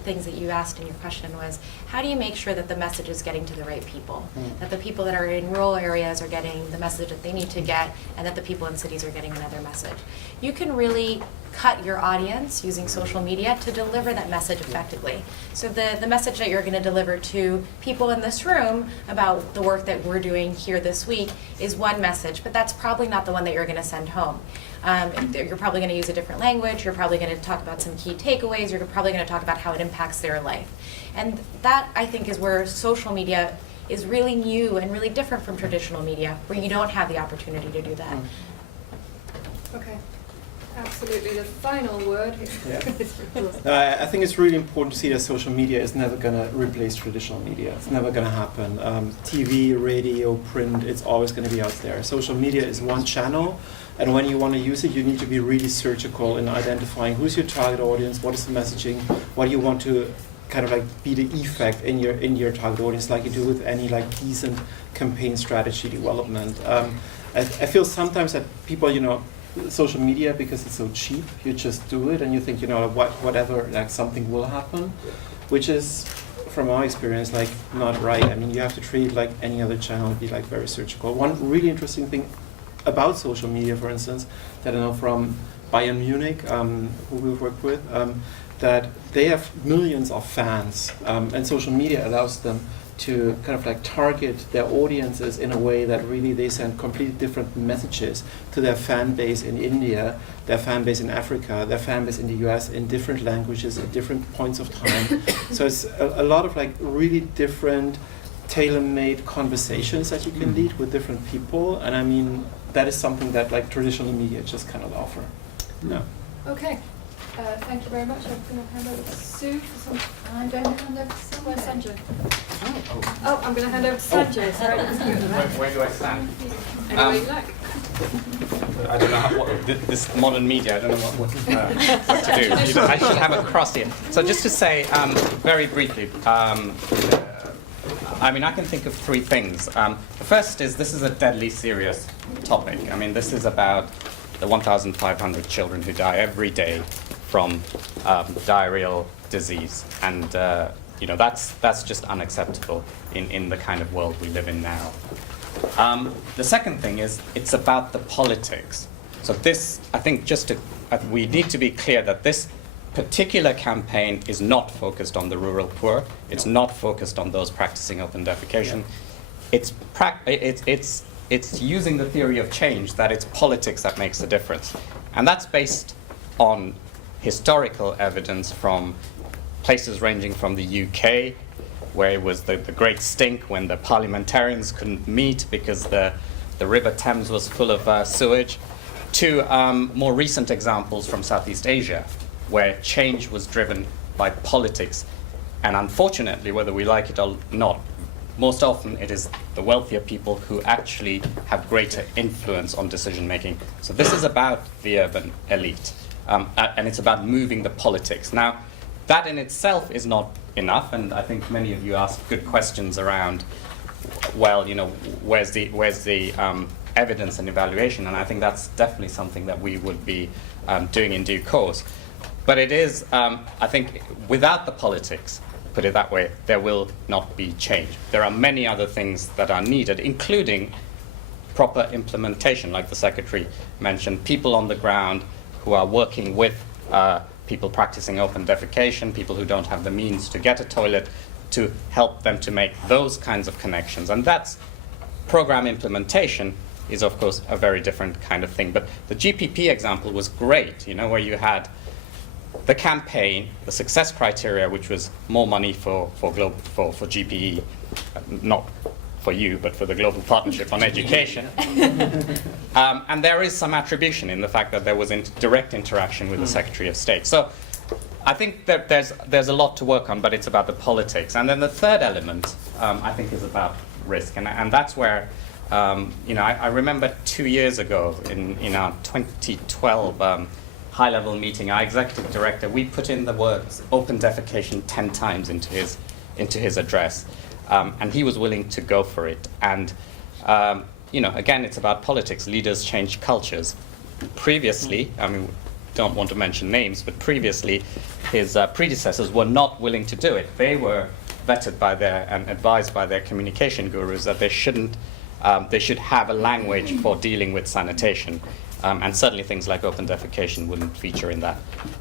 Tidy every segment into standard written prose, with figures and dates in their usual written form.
the things that you asked in your question was, how do you make sure that the message is getting to the right people? That the people that are in rural areas are getting the message that they need to get, and that the people in cities are getting another message. You can really cut your audience using social media to deliver that message effectively. So the message that you're going to deliver to people in this room about the work that we're doing here this week is one message, but that's probably not the one that you're going to send home. You're probably going to use a different language, you're probably going to talk about some key takeaways, you're probably going to talk about how it impacts their life. And that, I think, is where social media is really new and really different from traditional media, where you don't have the opportunity to do that. Okay. Absolutely, the final word. Yeah. I think it's really important to see that social media is never going to replace traditional media. It's never going to happen. TV, radio, print, it's always going to be out there. Social media is one channel, and when you want to use it, you need to be really surgical in identifying who's your target audience, what is the messaging, what do you want to kind of like be the effect in your target audience, like you do with any like decent campaign strategy development. I feel sometimes that people, social media, because it's so cheap, you just do it and you think, whatever, like something will happen, which is, from our experience, like not right. I mean, you have to treat like any other channel, be like very surgical. One really interesting thing about social media, for instance, that I know from Bayern Munich, who we've worked with, that they have millions of fans, and social media allows them to kind of like target their audiences in a way that really they send completely different messages to their fan base in India, their fan base in Africa, their fan base in the US, in different languages at different points of time. So it's a lot of like really different tailor-made conversations that you can lead with different people, and I mean that is something that like traditional media just cannot offer. No. Okay. Thank you very much. I'm going to hand over to Sue for some. I'm going to hand over to Where's Sanjay? Oh, I'm going to hand over to Sanjay. Sorry. Where do I stand? Anywhere you like. I don't know this modern media. I don't know what to do. I should have a cross here. So just to say very briefly. I mean, I can think of three things. The first is this is a deadly serious topic. I mean, this is about the 1,500 children who die every day from diarrheal disease, and that's just unacceptable in the kind of world we live in now. The second thing is it's about the politics. So this, I think, we need to be clear that this particular campaign is not focused on the rural poor. It's not focused on those practicing open defecation. It's using the theory of change, that it's politics that makes the difference. And that's based on historical evidence from places ranging from the UK, where it was the Great Stink when the parliamentarians couldn't meet because the River Thames was full of sewage, to more recent examples from Southeast Asia, where change was driven by politics. And unfortunately, whether we like it or not, most often it is the wealthier people who actually have greater influence on decision making. So this is about the urban elite, and it's about moving the politics. Now, that in itself is not enough, and I think many of you asked good questions around, well, where's the evidence and evaluation, and I think that's definitely something that we would be doing in due course. But it is, I think, without the politics, put it that way, there will not be change. There are many other things that are needed, including proper implementation, like the Secretary mentioned, people on the ground who are working with people practicing open defecation, people who don't have the means to get a toilet, to help them to make those kinds of connections. And that's program implementation is, of course, a very different kind of thing. But the GPP example was great, where you had the campaign, the success criteria, which was more money for GPE, not for you, but for the Global Partnership on Education. And there is some attribution in the fact that there was direct interaction with the Secretary of State. So I think that there's a lot to work on, but it's about the politics. And then the third element, I think, is about risk. And that's where, I remember 2 years ago in our 2012 high-level meeting, our executive director, we put in the words open defecation 10 times into his address, and he was willing to go for it. And again, it's about politics. Leaders change cultures. Previously, don't want to mention names, but previously his predecessors were not willing to do it. They were vetted by and advised by their communication gurus that they should have a language for dealing with sanitation. And certainly things like open defecation wouldn't feature in that.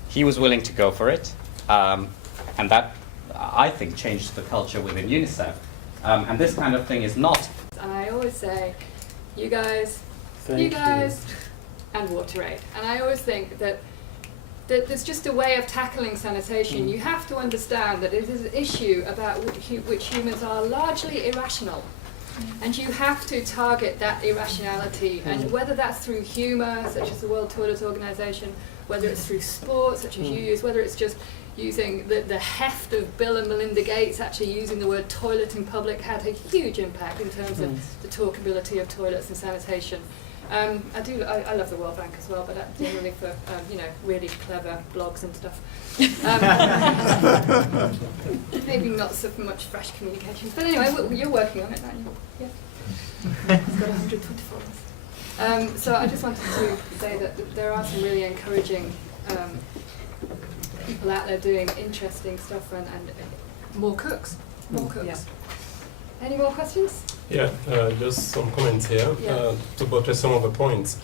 He was willing to go for it, and that, I think, changed the culture within UNICEF. And this kind of thing is not. And I always say, you guys, Thank you. and WaterAid. And I always think that there's just a way of tackling sanitation. You have to understand that it is an issue about which humans are largely irrational. And you have to target that irrationality, and whether that's through humour, such as the World Toilet Organization, whether it's through sport, such as you use, whether it's just using the heft of Bill and Melinda Gates actually using the word toilet in public had a huge impact in terms of the talkability of toilets and sanitation. I love the World Bank as well, but generally for really clever blogs and stuff. Maybe not so much fresh communication, but anyway, you're working on it, aren't you? Yeah. It's got 120 followers. So I just wanted to say that there are some really encouraging people out there doing interesting stuff, and more cooks. Yeah. Any more questions? Yeah, just some comments here Yeah. to buttress some of the points.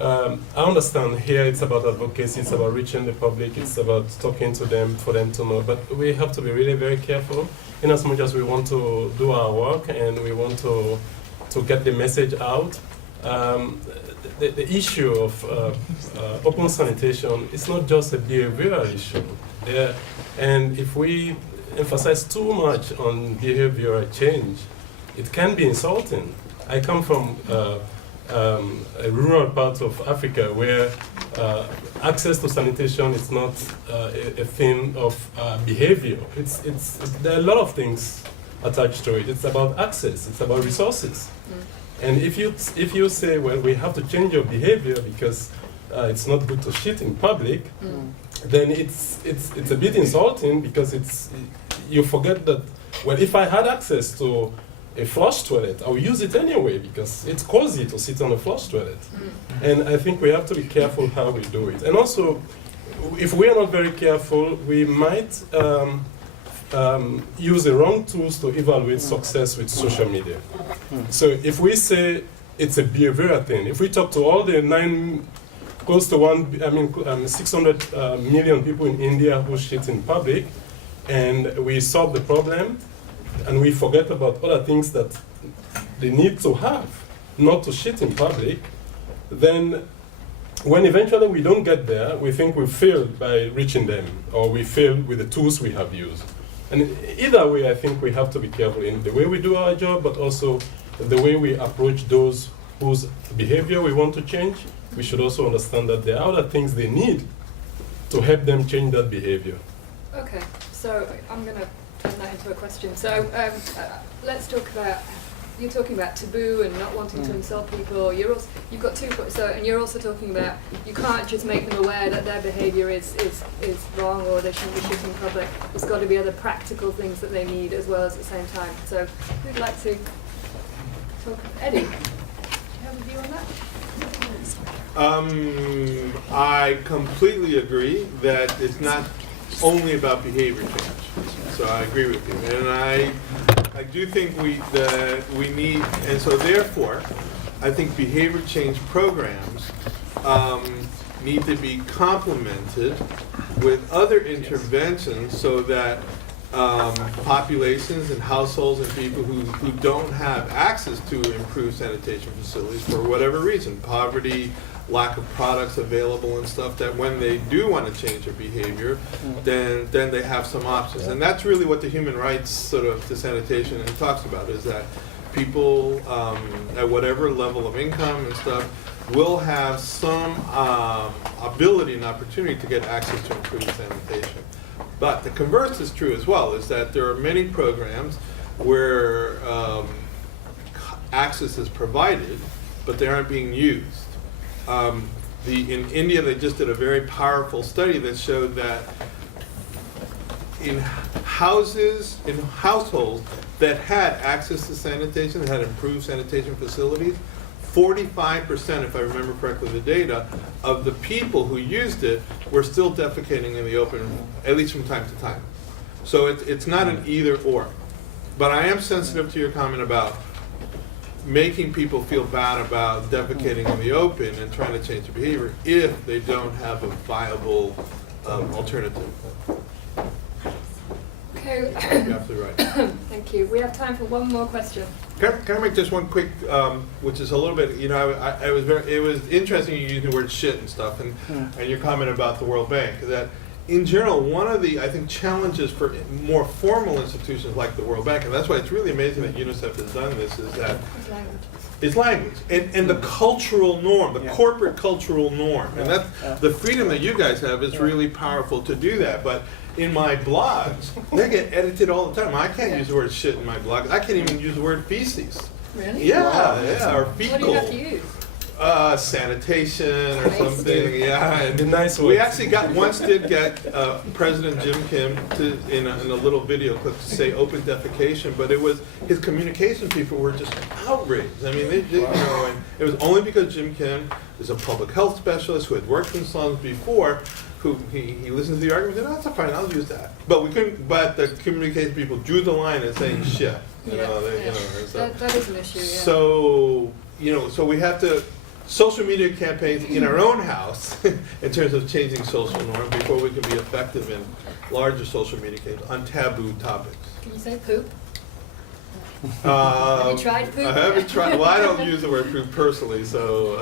I understand here it's about advocacy, it's about reaching the public, it's about talking to them for them to know, but we have to be really very careful in as much as we want to do our work and we want to get the message out. The issue of open sanitation is not just a behavioral issue. And if we emphasize too much on behavioral change, it can be insulting. I come from a rural part of Africa where access to sanitation is not a thing of behavior. There are a lot of things attached to it. It's about access. It's about resources. And if you say, well, we have to change your behavior because it's not good to shit in public, then it's a bit insulting because you forget that, well, if I had access to a flush toilet, I'll use it anyway because it's cozy to sit on a flush toilet. And I think we have to be careful how we do it. And also, if we are not very careful, we might use the wrong tools to evaluate success with social media. So if we say it's a behavioral thing, if we talk to all the close to 600 million people in India who shit in public, and we solve the problem, and we forget about other things that they need to have, not to shit in public, then when eventually we don't get there, we think we failed by reaching them, or we failed with the tools we have used. And either way, I think we have to be careful in the way we do our job, but also the way we approach those whose behavior we want to change. We should also understand that there are other things they need to help them change that behavior. Okay, so I'm going to turn that into a question. So let's talk about, you're talking about taboo and not wanting to insult people. You've got 2 points. So, and you're also talking about you can't just make them aware that their behaviour is wrong or they shouldn't be shooting in public. There's got to be other practical things that they need as well as at the same time. So who'd like to talk? Eddie, do you have a view on that? I completely agree that it's not only about behavior change. So I agree with you, and I do think we need, and so therefore, I think behavior change programs need to be complemented with other interventions so that populations and households and people who don't have access to improved sanitation facilities for whatever reason, poverty, lack of products available and stuff, that when they do want to change their behavior, then they have some options. And that's really what the human rights sort of to sanitation talks about, is that people at whatever level of income and stuff will have some ability and opportunity to get access to improved sanitation. But the converse is true as well, is that there are many programs where access is provided, but they aren't being used. In India, they just did a very powerful study that showed that in households that had access to sanitation, that had improved sanitation facilities, 45%, if I remember correctly, the data of the people who used it were still defecating in the open, at least from time to time. So it's not an either or. But I am sensitive to your comment about making people feel bad about defecating in the open and trying to change their behavior if they don't have a viable alternative. Okay. You're absolutely right. Thank you. We have time for one more question. Can I make just one quick, which is a little bit, you know, I was it was interesting you used the word shit and stuff, and your comment about the World Bank, that in general, one of the, I think, challenges for more formal institutions like the World Bank, and that's why it's really amazing that UNICEF has done this, is that it's language and the cultural norm, the corporate cultural norm, and that's the freedom that you guys have is really powerful to do that. But in my blogs, they get edited all the time. I can't use the word shit in my blog. I can't even use the word feces. Really? Yeah, or fecal. What do you have to use? Sanitation or something. Yeah, and The nice we ones. actually did get President Jim Kim to in a little video clip to say open defecation, but it was his communication people were just outraged. I mean, they you know, and it was only because Jim Kim is a public health specialist who had worked in slums before. Who he listened to the argument and said, "Oh, that's fine, I'll use that." But we couldn't. But the communication people drew the line at saying shit. You know, they, you know. So, That is an issue. Yeah. so you know, so we have to social media campaigns in our own house in terms of changing social norms before we can be effective in larger social media campaigns on taboo topics. Can you say poop? Have you tried poop? I haven't tried. Well, I don't use the word poop personally, so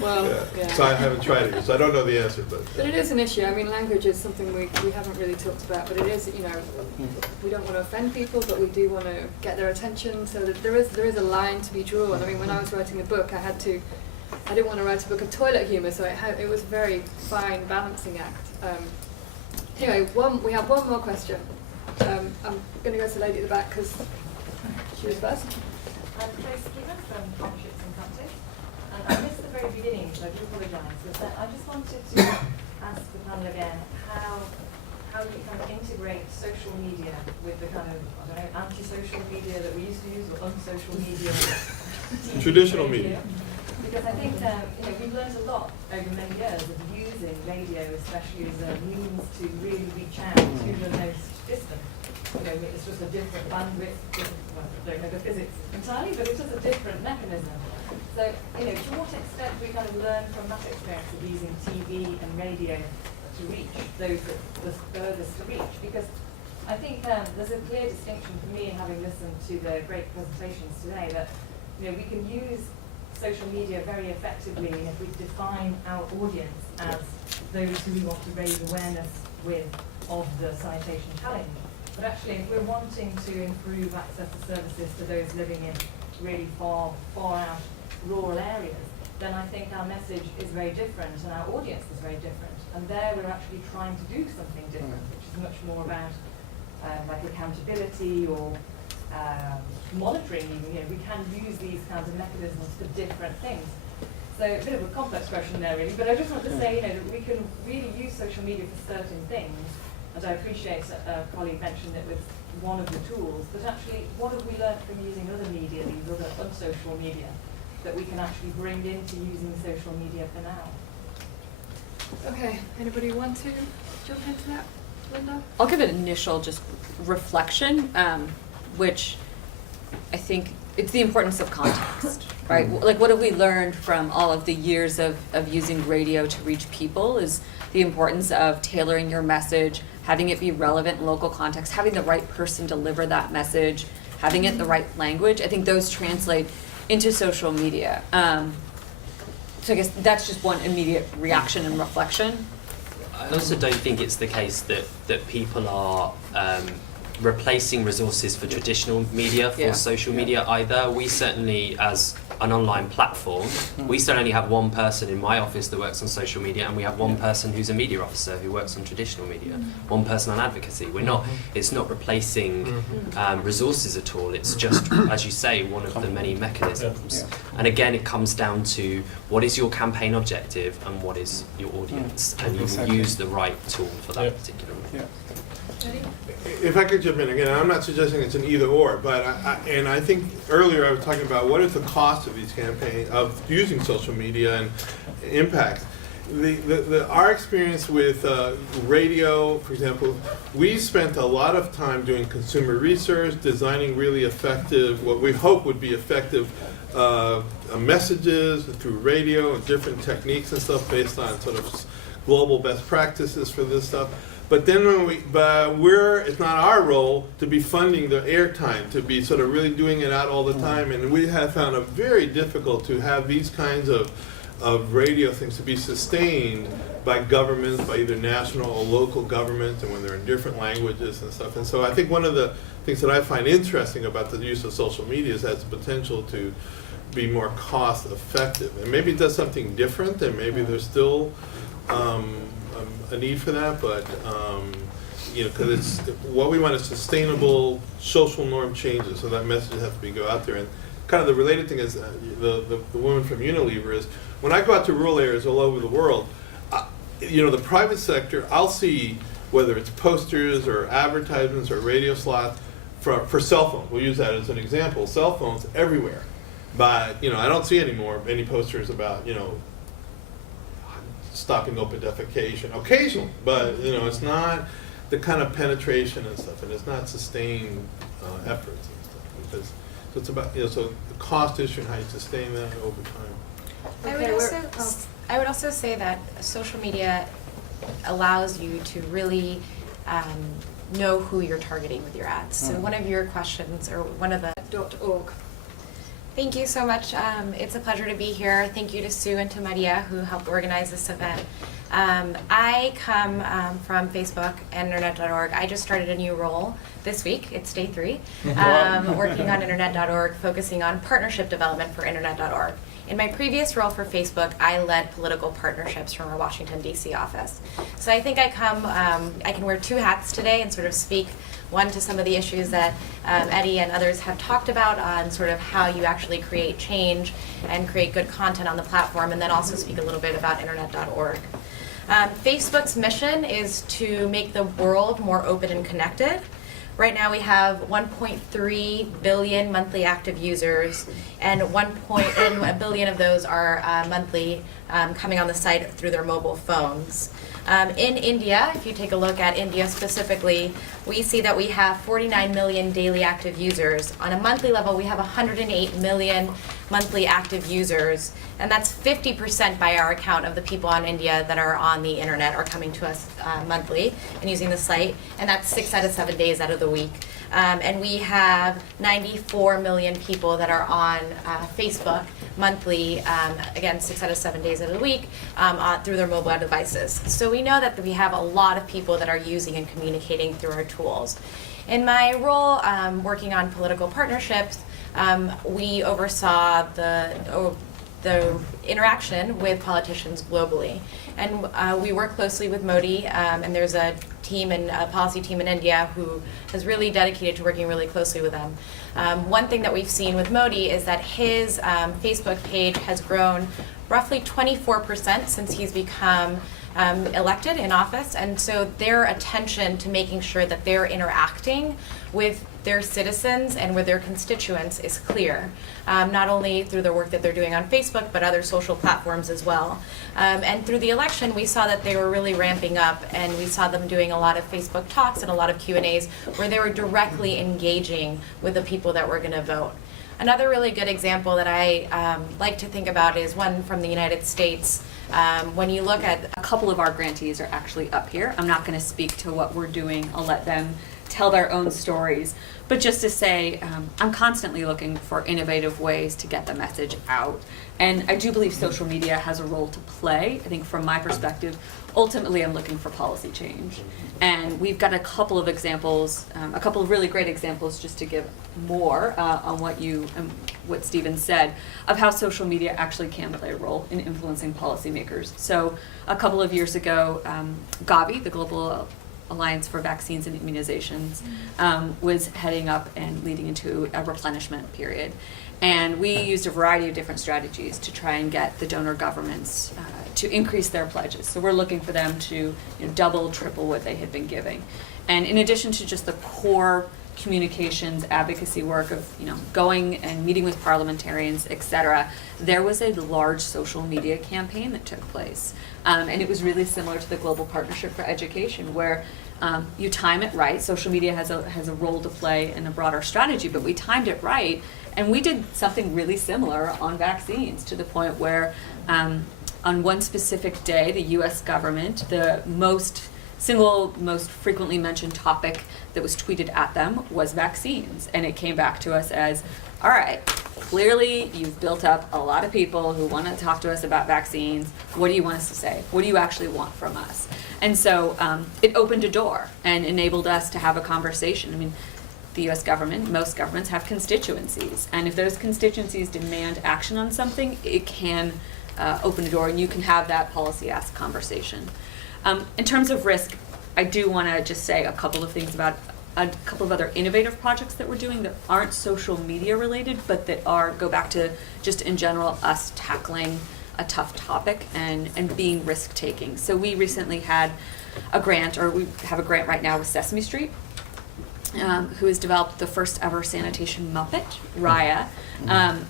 Well, yeah. So I haven't tried it, so I don't know the answer. But it is an issue. I mean, language is something we haven't really talked about, but it is, you know, we don't want to offend people, but we do want to get their attention. So that there is a line to be drawn. I mean, when I was writing the book, I didn't want to write a book of toilet humour, so it was a very fine balancing act. Anyway, we have one more question. I'm going to go to the lady at the back because she was first. I'm Tracy Keeman from Partnerships and Context, and I missed the very beginning, so I do apologise. But I just wanted to ask the panel again how you kind of integrate social media with the kind of, I don't know, anti-social media that we used to use, or unsocial media. Traditional media. Because I think you know, we've learned a lot over many years of using radio, especially as a means to really reach out to the most distant. You know, it's just a different bandwidth, well, I don't know the physics entirely, but it's just a different mechanism. So, you know, to what extent do we kind of learn from that experience of using TV and radio to reach those that the furthest to reach? Because I think there's a clear distinction for me in having listened to the great presentations today that, you know, we can use social media very effectively if we define our audience as those who we want to raise awareness with of the sanitation challenge. But actually, if we're wanting to improve access to services to those living in really far out rural areas, then I think our message is very different and our audience is very different. And there we're actually trying to do something different, which is much more about like accountability or monitoring even. You know, we can use these kinds of mechanisms for different things. So a bit of a complex question there really, but I just want to say, you know, that we can really use social media for certain things. And I appreciate a colleague mentioned it with one of the tools, but actually what have we learned from using other media, these other unsocial media, that we can actually bring into using social media for now? Okay, anybody want to jump into that? Linda? I'll give an initial just reflection, which I think it's the importance of context, right? Like, what have we learned from all of the years of using radio to reach people is the importance of tailoring your message, having it be relevant in local context, having the right person deliver that message, having it in the right language. I think those translate into social media. So I guess that's just one immediate reaction and reflection. I also don't think it's the case that people are replacing resources for traditional media for social media either. We certainly, as an online platform, we still only have one person in my office that works on social media, and we have one person who's a media officer who works on traditional media, one person on advocacy. We're not, it's not replacing resources at all. It's just, as you say, one of the many mechanisms. And again, it comes down to what is your campaign objective and what is your audience, and you use the right tool for that particular one. If I could jump in again, I'm not suggesting it's an either or, but I think earlier I was talking about what is the cost of these campaigns, of using social media and impact. Our experience with radio, for example, we spent a lot of time doing consumer research, designing really effective, what we hope would be effective messages through radio and different techniques and stuff based on sort of global best practices for this stuff. But then it's not our role to be funding the airtime, to be sort of really doing it out all the time. And we have found it very difficult to have these kinds of radio things to be sustained by governments, by either national or local governments, and when they're in different languages and stuff. And so I think one of the things that I find interesting about the use of social media is it has the potential to be more cost effective. And maybe it does something different, and maybe there's still a need for that, but because what we want is sustainable social norm changes, so that message has to go out there. And kind of the related thing is the woman from Unilever is, when I go out to rural areas all over the world, the private sector, I'll see whether it's posters or advertisements or radio slots for cell phones. We'll use that as an example. Cell phones everywhere, but I don't see anymore any posters about stopping open defecation. Occasionally, but it's not the kind of penetration and stuff, and it's not sustained efforts and stuff. Because so it's about so the cost issue and how you sustain that over time. I would also say that social media allows you to really know who you're targeting with your ads. So one of your questions, or one of the .org. Thank you so much. It's a pleasure to be here. Thank you to Sue and to Maria who helped organize this event. I come from Facebook and Internet.org. I just started a new role this week. It's day 3. Working on Internet.org, focusing on partnership development for Internet.org. In my previous role for Facebook, I led political partnerships from our Washington, D.C. office. So I think I can wear 2 hats today and sort of speak, one, to some of the issues that Eddie and others have talked about on sort of how you actually create change and create good content on the platform, and then also speak a little bit about Internet.org. Facebook's mission is to make the world more open and connected. Right now we have 1.3 billion monthly active users, and 1 billion of those are monthly coming on the site through their mobile phones. In India, if you take a look at India specifically, we see that we have 49 million daily active users. On a monthly level, we have 108 million monthly active users, and that's 50% by our account of the people in India that are on the internet are coming to us monthly and using the site, and that's 6 out of 7 days out of the week. And we have 94 million people that are on Facebook monthly, again, 6 out of 7 days of the week, through their mobile devices. So we know that we have a lot of people that are using and communicating through our tools. In my role working on political partnerships, we oversaw the interaction with politicians globally. And we work closely with Modi, and there's a policy team in India who is really dedicated to working really closely with them. One thing that we've seen with Modi is that his Facebook page has grown roughly 24% since he's become elected in office, and so their attention to making sure that they're interacting with their citizens and with their constituents is clear, not only through the work that they're doing on Facebook, but other social platforms as well. And through the election, we saw that they were really ramping up, and we saw them doing a lot of Facebook talks and a lot of Q&As where they were directly engaging with the people that were going to vote. Another really good example that I like to think about is one from the United States. When you look at A couple of our grantees are actually up here. I'm not going to speak to what we're doing. I'll let them tell their own stories. But just to say, I'm constantly looking for innovative ways to get the message out. And I do believe social media has a role to play. I think from my perspective, ultimately I'm looking for policy change. And we've got a couple of examples, a couple of really great examples just to give more on what Stephen said, of how social media actually can play a role in influencing policymakers. So a couple of years ago, Gavi, the Global Alliance for Vaccines and Immunizations, was heading up and leading into a replenishment period. And we used a variety of different strategies to try and get the donor governments to increase their pledges. So we're looking for them to double, triple what they had been giving. And in addition to just the core communications advocacy work of going and meeting with parliamentarians, et cetera, there was a large social media campaign that took place. And it was really similar to the Global Partnership for Education, where you time it right. Social media has a role to play in a broader strategy, but we timed it right. And we did something really similar on vaccines, to the point where on one specific day, the US government, the most frequently mentioned topic that was tweeted at them was vaccines. And it came back to us as, all right, clearly you've built up a lot of people who want to talk to us about vaccines. What do you want us to say? What do you actually want from us? And so it opened a door and enabled us to have a conversation. I mean, the US government, most governments have constituencies. And if those constituencies demand action on something, it can open a door and you can have that policy ask conversation. In terms of risk, I do want to just say a couple of things about a couple of other innovative projects that we're doing that aren't social media related, but that go back to just in general us tackling a tough topic and being risk taking. So we recently had a grant, or we have a grant right now with Sesame Street, who has developed the first ever sanitation Muppet, Raya,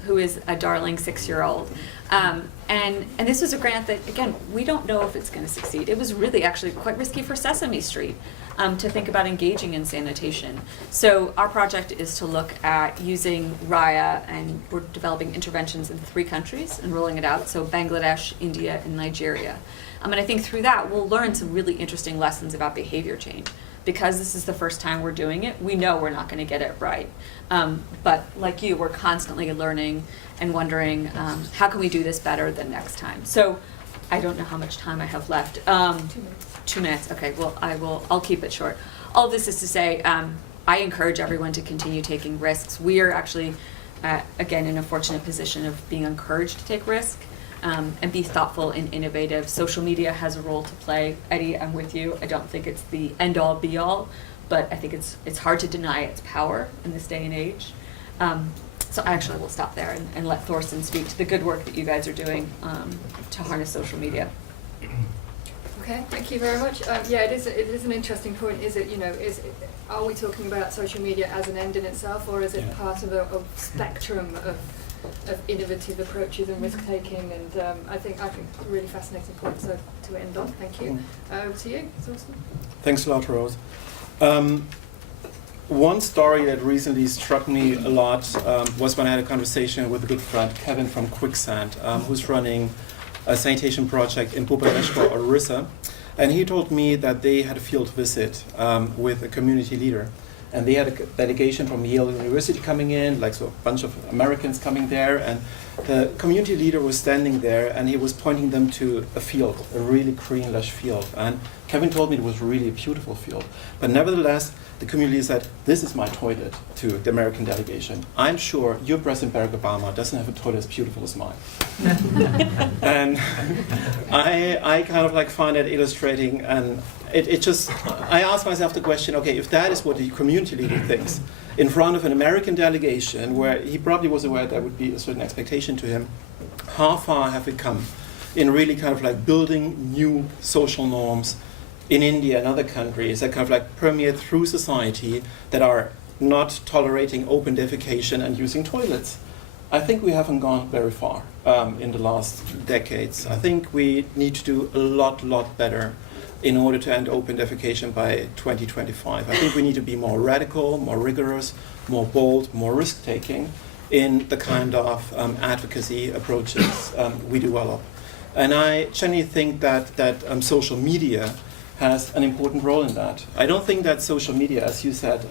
who is a darling 6-year-old. And this was a grant that, again, we don't know if it's going to succeed. It was really actually quite risky for Sesame Street to think about engaging in sanitation. So our project is to look at using Raya, and we're developing interventions in 3 countries and rolling it out, so Bangladesh, India, and Nigeria. And I think through that, we'll learn some really interesting lessons about behavior change. Because this is the first time we're doing it, we know we're not going to get it right. But like you, we're constantly learning and wondering, how can we do this better than next time? So I don't know how much time I have left. 2 minutes. 2 minutes, okay, well, I'll keep it short. All of this is to say, I encourage everyone to continue taking risks. We are actually, again, in a fortunate position of being encouraged to take risk. And be thoughtful and innovative. Social media has a role to play. Eddie, I'm with you. I don't think it's the end-all, be-all, but I think it's hard to deny its power in this day and age. So I actually will stop there and let Thorsten speak to the good work that you guys are doing to harness social media. Okay, thank you very much. Yeah, it is an interesting point. Are we talking about social media as an end in itself, or is it part of a spectrum of innovative approaches and risk taking? And I think a really fascinating point to end on. Thank you. Over to you, Thorsten. Thanks a lot, Rose. One story that recently struck me a lot was when I had a conversation with a good friend, Kevin from Quicksand, who's running a sanitation project in Bukareshva or Orissa. And he told me that they had a field visit with a community leader. And they had a delegation from Yale University coming in, like so a bunch of Americans coming there, and the community leader was standing there and he was pointing them to a field, a really green, lush field. And Kevin told me it was really a beautiful field. But nevertheless, the community said, "This is my toilet," to the American delegation. "I'm sure your President Barack Obama doesn't have a toilet as beautiful as mine." And I kind of like find that illustrating, and it just, I ask myself the question, okay, if that is what the community leader thinks, in front of an American delegation, where he probably was aware there would be a certain expectation to him, how far have we come in really kind of like building new social norms in India and other countries that kind of like permeate through society, that are not tolerating open defecation and using toilets? I think we haven't gone very far in the last decades. I think we need to do a lot better in order to end open defecation by 2025. I think we need to be more radical, more rigorous, more bold, more risk-taking in the kind of advocacy approaches we develop. And I generally think that social media has an important role in that. I don't think that social media, as you said,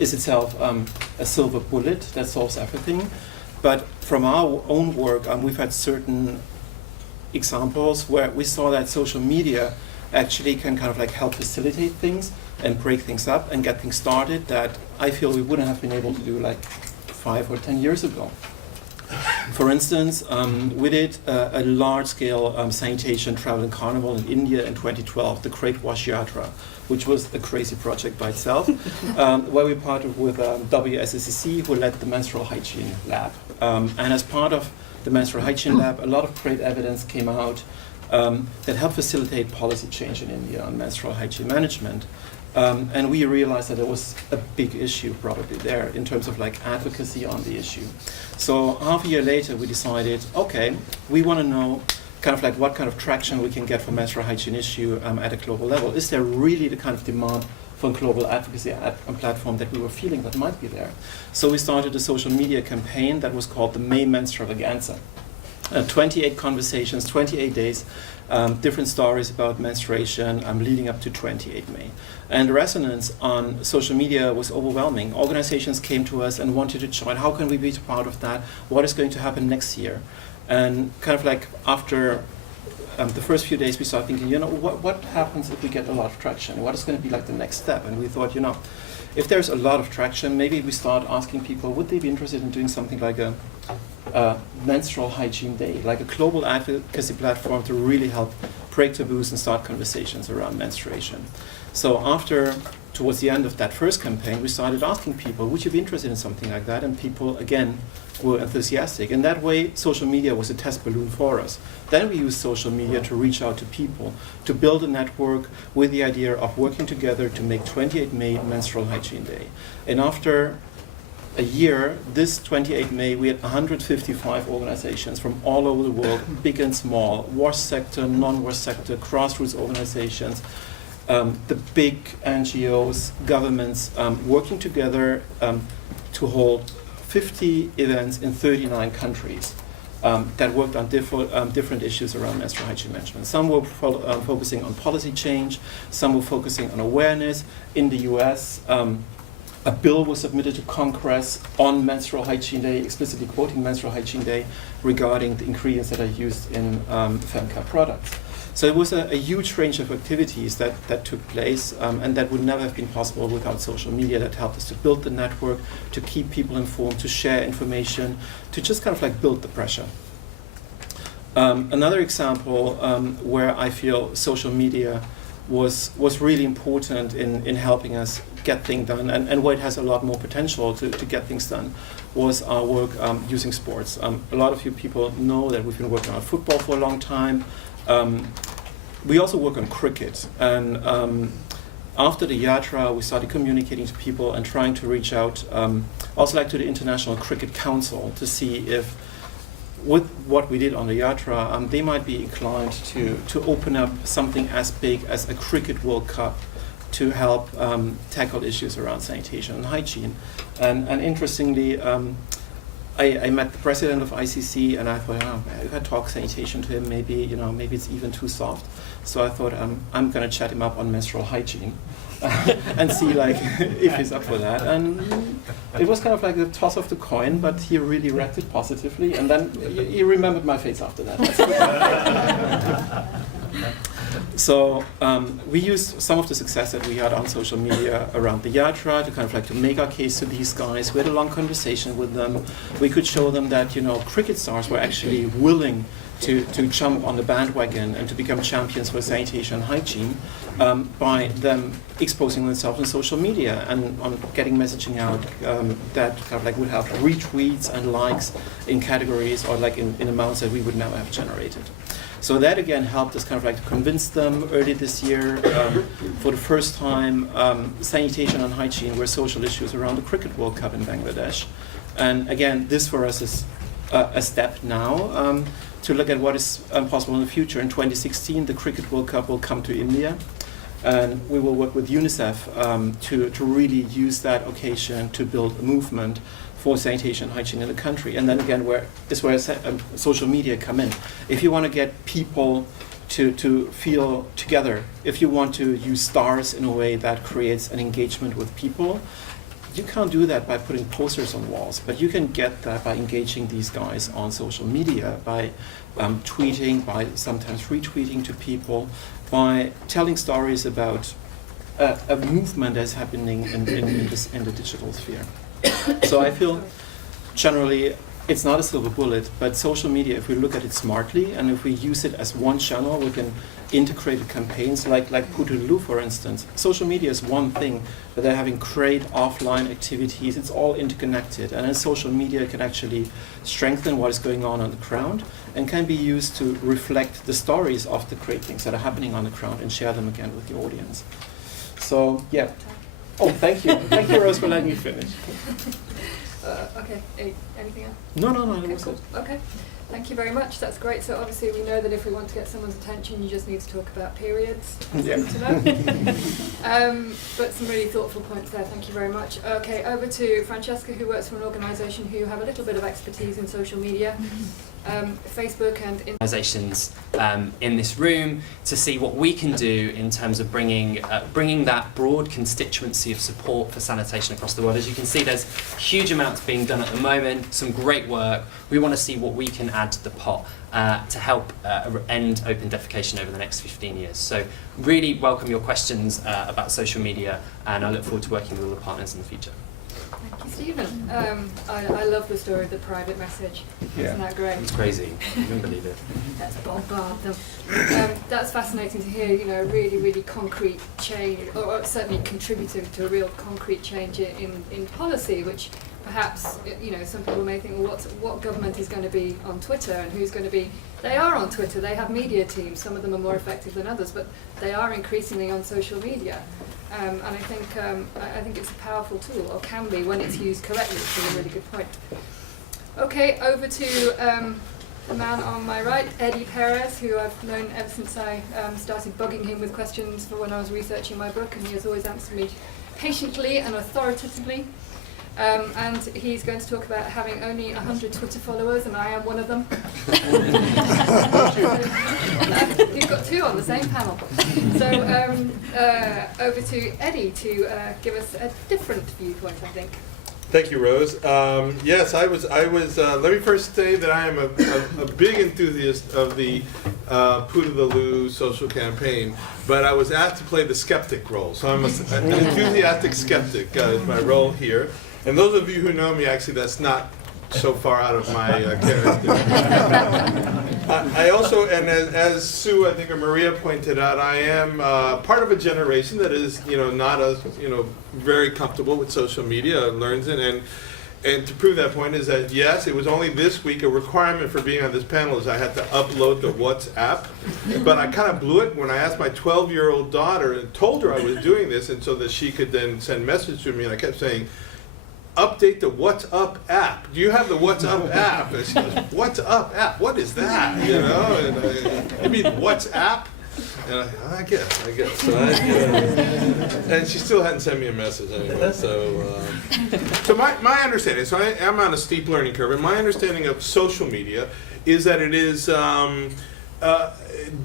is itself a silver bullet that solves everything. But from our own work, we've had certain examples where we saw that social media actually can kind of like help facilitate things and break things up and get things started that I feel we wouldn't have been able to do like 5 or 10 years ago. For instance, we did a large-scale sanitation travel and carnival in India in 2012, the Great Wash Yatra, which was a crazy project by itself, where we partnered with WSSCC, who led the menstrual hygiene lab. And as part of the Menstrual Hygiene Lab. A lot of great evidence came out that helped facilitate policy change in India on menstrual hygiene management. And we realized that there was a big issue probably there in terms of like advocacy on the issue. So half a year later, we decided, okay, we want to know kind of like what kind of traction we can get for menstrual hygiene issue at a global level. Is there really the kind of demand for global advocacy platform that we were feeling that might be there? So we started a social media campaign that was called the May Menstrualvaganza. 28 conversations, 28 days, different stories about menstruation leading up to 28 May. And the resonance on social media was overwhelming. Organizations came to us and wanted to join. How can we be part of that? What is going to happen next year? And kind of like after the first few days, we started thinking, you know, what happens if we get a lot of traction? What is going to be like the next step? And we thought, you know, if there's a lot of traction, maybe we start asking people, would they be interested in doing something like a menstrual hygiene day, like a global advocacy platform to really help break taboos and start conversations around menstruation. So towards the end of that first campaign, we started asking people, would you be interested in something like that? And people, again, were enthusiastic. And that way, social media was a test balloon for us. Then we used social media to reach out to people, to build a network with the idea of working together to make 28 May Menstrual Hygiene Day. And after a year, this 28 May, we had 155 organizations from all over the world, big and small, wash sector, non-wash sector, grassroots organizations, the big NGOs, governments, working together to hold 50 events in 39 countries that worked on different issues around menstrual hygiene management. Some were focusing on policy change, some were focusing on awareness. In the US, a bill was submitted to Congress on Menstrual Hygiene Day, explicitly quoting Menstrual Hygiene Day regarding the ingredients that are used in femcare products. So it was a huge range of activities that took place, and that would never have been possible without social media that helped us to build the network, to keep people informed, to share information, to just kind of like build the pressure. Another example where I feel social media was really important in helping us get things done, and where it has a lot more potential to get things done, was our work using sports. A lot of you people know that we've been working on football for a long time. We also work on cricket, and after the Yatra, we started communicating to people and trying to reach out, also like to the International Cricket Council, to see if, with what we did on the Yatra, they might be inclined to open up something as big as a Cricket World Cup to help tackle issues around sanitation and hygiene. And interestingly, I met the president of ICC, and I thought, if I talk sanitation to him, maybe it's even too soft. So I thought, I'm going to chat him up on menstrual hygiene and see like if he's up for that. And it was kind of like the toss of the coin, but he really reacted positively, and then he remembered my face after that. So we used some of the success that we had on social media around the Yatra to kind of like to make our case to these guys. We had a long conversation with them. We could show them that cricket stars were actually willing to jump on the bandwagon and to become champions for sanitation and hygiene by them exposing themselves on social media and on getting messaging out that kind of like would have retweets and likes in categories or like in amounts that we would never have generated. So that again helped us kind of like to convince them early this year. For the first time, sanitation and hygiene were social issues around the Cricket World Cup in Bangladesh. And again, this for us is a step now to look at what is possible in the future. In 2016, the Cricket World Cup will come to India. And we will work with UNICEF to really use that occasion to build a movement for sanitation and hygiene in the country. And then again, where social media come in. If you want to get people to feel together, if you want to use stars in a way that creates an engagement with people, you can't do that by putting posters on walls, but you can get that by engaging these guys on social media, by tweeting, by sometimes retweeting to people, by telling stories about a movement that's happening in the digital sphere. So I feel generally it's not a silver bullet, but social media, if we look at it smartly and if we use it as one channel within integrated campaigns, like Pootaloo, for instance. Social media is one thing, but they're having great offline activities. It's all interconnected, and in social media it can actually strengthen what is going on the ground and can be used to reflect the stories of the great things that are happening on the ground and share them again with the audience. So, yeah. Oh, thank you. Thank you, Rose, for letting me finish. Okay, anything else? No, that Okay, was cool. it. Okay, thank you very much. That's great. So obviously we know that if we want to get someone's attention, you just need to talk about periods. Yeah. To know. But some really thoughtful points there. Thank you very much. Okay, over to Francesca, who works for an organisation who have a little bit of expertise in social media. Facebook and organisations in this room to see what we can do in terms of bringing that broad constituency of support for sanitation across the world. As you can see, there's huge amounts being done at the moment, some great work. We want to see what we can add to the pot to help end open defecation over the next 15 years. So really welcome your questions about social media, and I look forward to working with all the partners in the future. thank you, Stephen. I love the story of the private message. Yeah. Isn't that great? It's crazy. You wouldn't believe it. Let's bombard them. That's fascinating to hear, you know, really, really concrete change, or certainly contributing to a real concrete change in policy, which perhaps, you know, some people may think, well, what government is going to be on Twitter and who's going to be... They are on Twitter, they have media teams, some of them are more effective than others, but they are increasingly on social media. And I think it's a powerful tool, or can be when it's used correctly, which is a really good point. Okay, over to the man on my right, Eddie Perez, who I've known ever since I started bugging him with questions for when I was researching my book, and he has always answered me patiently and authoritatively. And he's going to talk about having only 100 Twitter followers, and I am one of them. You've got two on the same panel. So over to Eddie to give us a different viewpoint, I think. Thank you, Rose. Yes, I was. Let me first say that I am a big enthusiast of the Pootaloo social campaign, but I was asked to play the skeptic role. So I'm an enthusiastic skeptic is my role here. And those of you who know me, actually, that's not so far out of my character. I also, and as Sue, I think, or Maria pointed out, I am part of a generation that is, not as, very comfortable with social media, learns it, and to prove that point is that, yes, it was only this week a requirement for being on this panel is I had to upload the WhatsApp, but I kind of blew it when I asked my 12-year-old daughter and told her I was doing this, and so that she could then send messages to me, and I kept saying, update the WhatsApp app. Do you have the WhatsApp app? And she goes, WhatsApp app? What is that? And you mean WhatsApp? And I guess. So and she still hadn't sent me a message anyway. So my understanding, so I'm on a steep learning curve, and my understanding of social media is that it is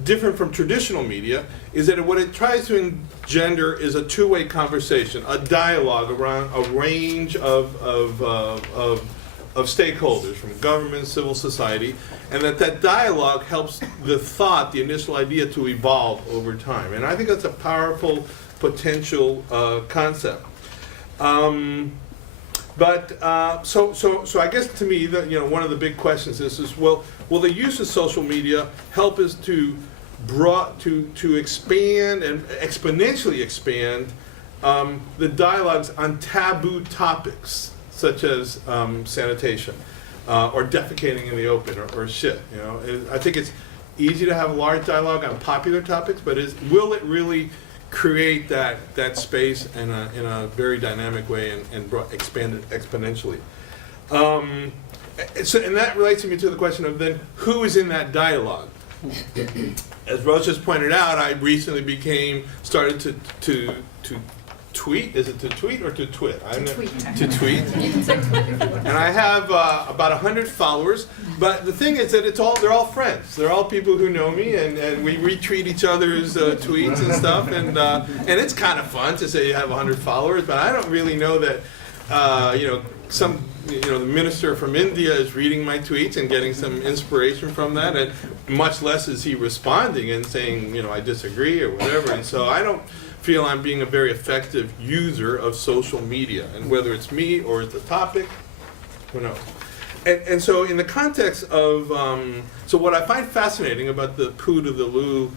different from traditional media, is that what it tries to engender is a two-way conversation, a dialogue around a range of stakeholders, from government, civil society, and that dialogue helps the thought, the initial idea, to evolve over time. And I think that's a powerful potential concept. But I guess to me, one of the big questions is will the use of social media help us to expand and exponentially expand the dialogues on taboo topics such as sanitation or defecating in the open or shit. I think it's easy to have a large dialogue on popular topics, but will it really create that space in a very dynamic way and expand it exponentially? And that relates me to the question of then who is in that dialogue? As Rose just pointed out, I recently started to tweet. Is it to tweet or to twit? To tweet. You can say Twitter if you want. And I have about 100 followers. But the thing is that they're all friends. They're all people who know me, and we retweet each other's tweets and stuff. And it's kind of fun to say you have 100 followers. But I don't really know that the minister from India is reading my tweets and getting some inspiration from that, and much less is he responding and saying, I disagree or whatever. And so I don't feel I'm being a very effective user of social media, and whether it's me or it's the topic, who knows. And so in the context of, so what I find fascinating about the poo to the loo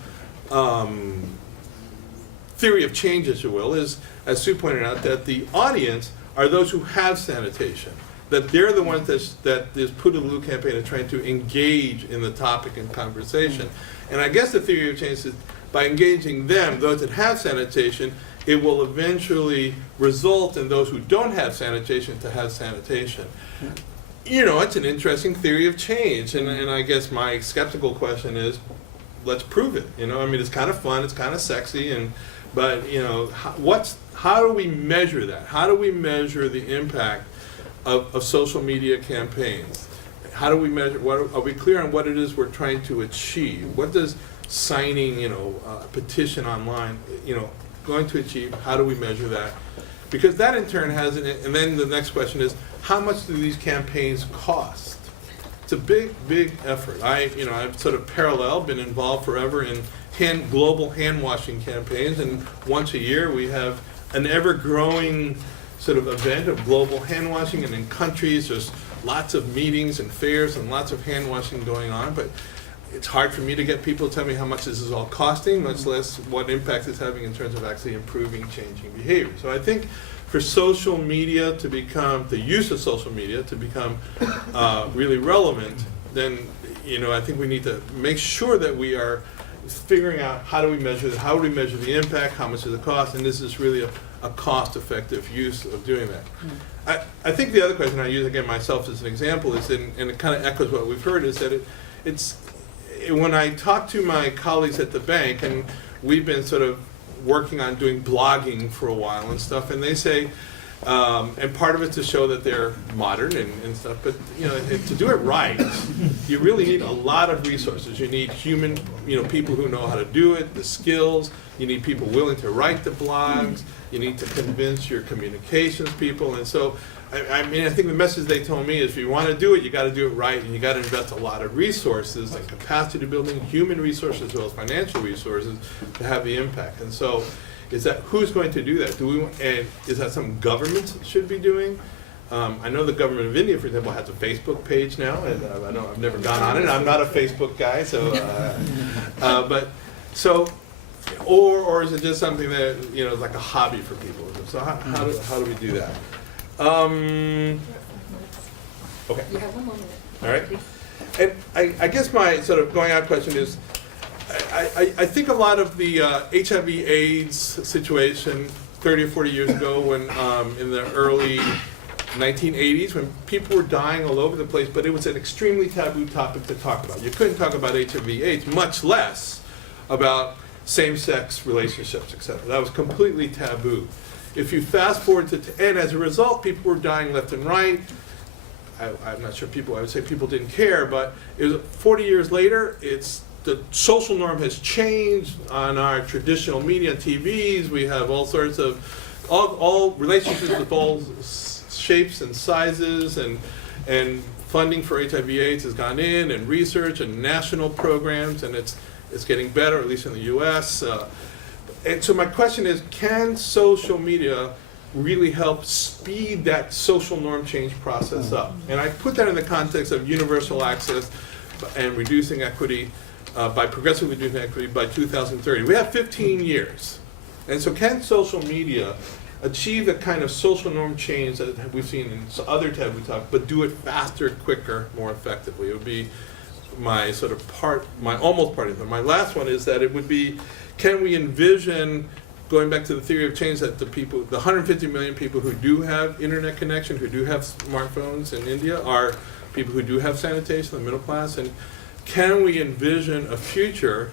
theory of change, as you will, is, as Sue pointed out, that the audience are those who have sanitation. That they're the ones that this poo to the loo campaign is trying to engage in the topic and conversation. And I guess the theory of change is by engaging them, those that have sanitation, it will eventually result in those who don't have sanitation to have sanitation. You know, it's an interesting theory of change, and I guess my skeptical question is, let's prove it. You know, I mean, it's kind of fun, it's kind of sexy, but you know, how do we measure that? How do we measure the impact of social media campaigns? How do we measure? Are we clear on what it is we're trying to achieve? What does signing, you know, a petition online, you know, going to achieve? How do we measure that? Because that in turn has, and then the next question is, how much do these campaigns cost? It's a big, big effort. I've sort of been involved forever in global hand washing campaigns, and once a year we have an ever-growing sort of event of global hand washing, and in countries there's lots of meetings and fairs and lots of hand washing going on, but it's hard for me to get people to tell me how much this is all costing, much less what impact it's having in terms of actually improving, changing behavior. So I think for social media to become, the use of social media to become really relevant, then, you know, I think we need to make sure that we are figuring out how do we measure the impact, how much does it cost, and this is really a cost-effective use of doing that. I think the other question I use, again, myself as an example is, and it kind of echoes what we've heard, is that it's when I talk to my colleagues at the bank, and we've been sort of working on doing blogging for a while and stuff, and they say, and part of it to show that they're modern and stuff, but you know, to do it right, you really need a lot of resources. You need human, you know, people who know how to do it, the skills. You need people willing to write the blogs. You need to convince your communications people, and so I mean, I think the message they told me is, if you want to do it, you got to do it right, and you got to invest a lot of resources, like capacity building, human resources, as well as financial resources, to have the impact. And so, is that who's going to do that? And is that something governments should be doing? I know the government of India, for example, has a Facebook page now, and I've never gone on it. I'm not a Facebook guy, so or is it just something that, you know, is like a hobby for people? So how do we do that? Okay. You have 1 more minute. All right. And I guess my sort of going out question is, I think a lot of the HIV/AIDS situation 30 or 40 years ago, when in the early 1980s, when people were dying all over the place, but it was an extremely taboo topic to talk about. You couldn't talk about HIV/AIDS, much less about same-sex relationships, etc. That was completely taboo. If you fast forward and as a result, people were dying left and right. I'm not sure I would say people didn't care, but it was 40 years later, the social norm has changed on our traditional media and TVs. We have all sorts of, all relationships with all shapes and sizes, and funding for HIV/AIDS has gone in, and research and national programs, and it's getting better, at least in the US. And so my question is, can social media really help speed that social norm change process up? And I put that in the context of universal access and reducing equity, by progressively reducing equity by 2030. We have 15 years. And so can social media achieve the kind of social norm change that we've seen in other taboo topics, but do it faster, quicker, more effectively? It would be my sort of almost part of it. My last one is that it would be, can we envision, going back to the theory of change, that the 150 million people who do have internet connection, who do have smartphones in India, are people who do have sanitation, the middle class, and can we envision a future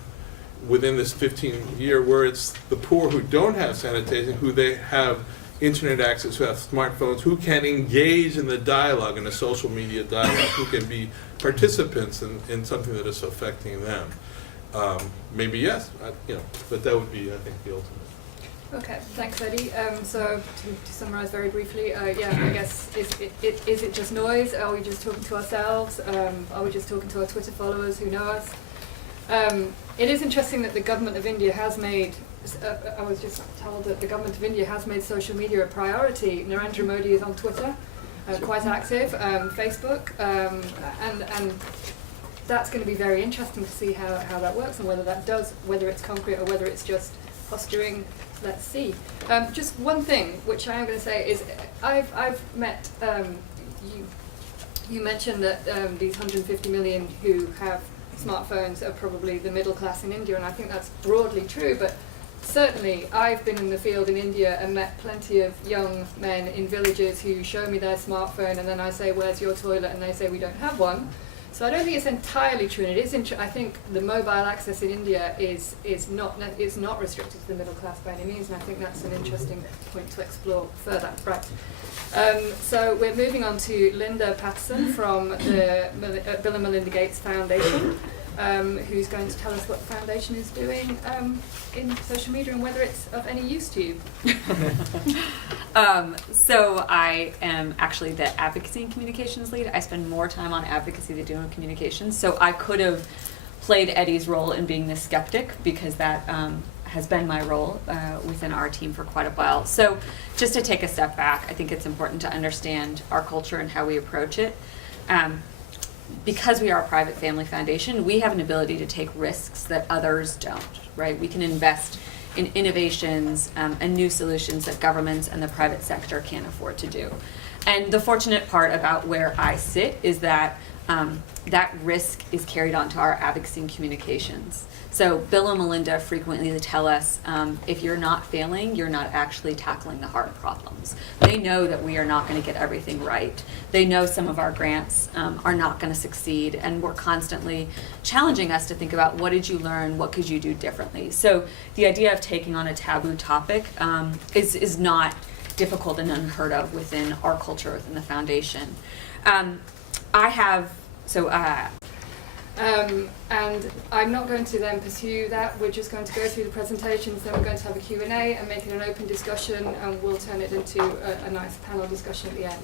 within this 15-year where it's the poor who don't have sanitation, who they have internet access, who have smartphones, who can engage in the dialogue, in the social media dialogue, who can be participants in something that is affecting them? Maybe yes, but that would be, I think, the ultimate. Okay, thanks, Eddie. So to summarize very briefly, I guess, is it just noise? Are we just talking to ourselves? Are we just talking to our Twitter followers who know us? It is interesting that the government of India has made, I was just told that the government of India has made social media a priority. Narendra Modi is on Twitter. quite active, Facebook, and that's going to be very interesting to see how that works and whether it's concrete or whether it's just posturing. Let's see. Just one thing, which I am going to say is, I've met you mentioned that these 150 million who have smartphones are probably the middle class in India, and I think that's broadly true, but certainly I've been in the field in India and met plenty of young men in villages who show me their smartphone, and then I say, where's your toilet? And they say, we don't have one. So I don't think it's entirely true, and it is I think the mobile access in India is not restricted to the middle class by any means, and I think that's an interesting point to explore further. Right. So we're moving on to Linda Patterson from the Bill and Melinda Gates Foundation, who's going to tell us what the foundation is doing in social media and whether it's of any use to you. So I am actually the advocacy and communications lead. I spend more time on advocacy than doing communications. So I could have played Eddie's role in being the skeptic, because that has been my role within our team for quite a while. So just to take a step back, I think it's important to understand our culture and how we approach it. Because we are a private family foundation, we have an ability to take risks that others don't, right? We can invest in innovations and new solutions that governments and the private sector can't afford to do. And the fortunate part about where I sit is that that risk is carried on to our advocacy and communications. So Bill and Melinda frequently tell us, if you're not failing, you're not actually tackling the hard problems. They know that we are not going to get everything right. They know some of our grants are not going to succeed, and we're constantly challenging us to think about, what did you learn, what could you do differently? So the idea of taking on a taboo topic is not difficult and unheard of within our culture, within the foundation. And I'm not going to then pursue that. We're just going to go through the presentations, then we're going to have a Q&A and make it an open discussion, and we'll turn it into a nice panel discussion at the end.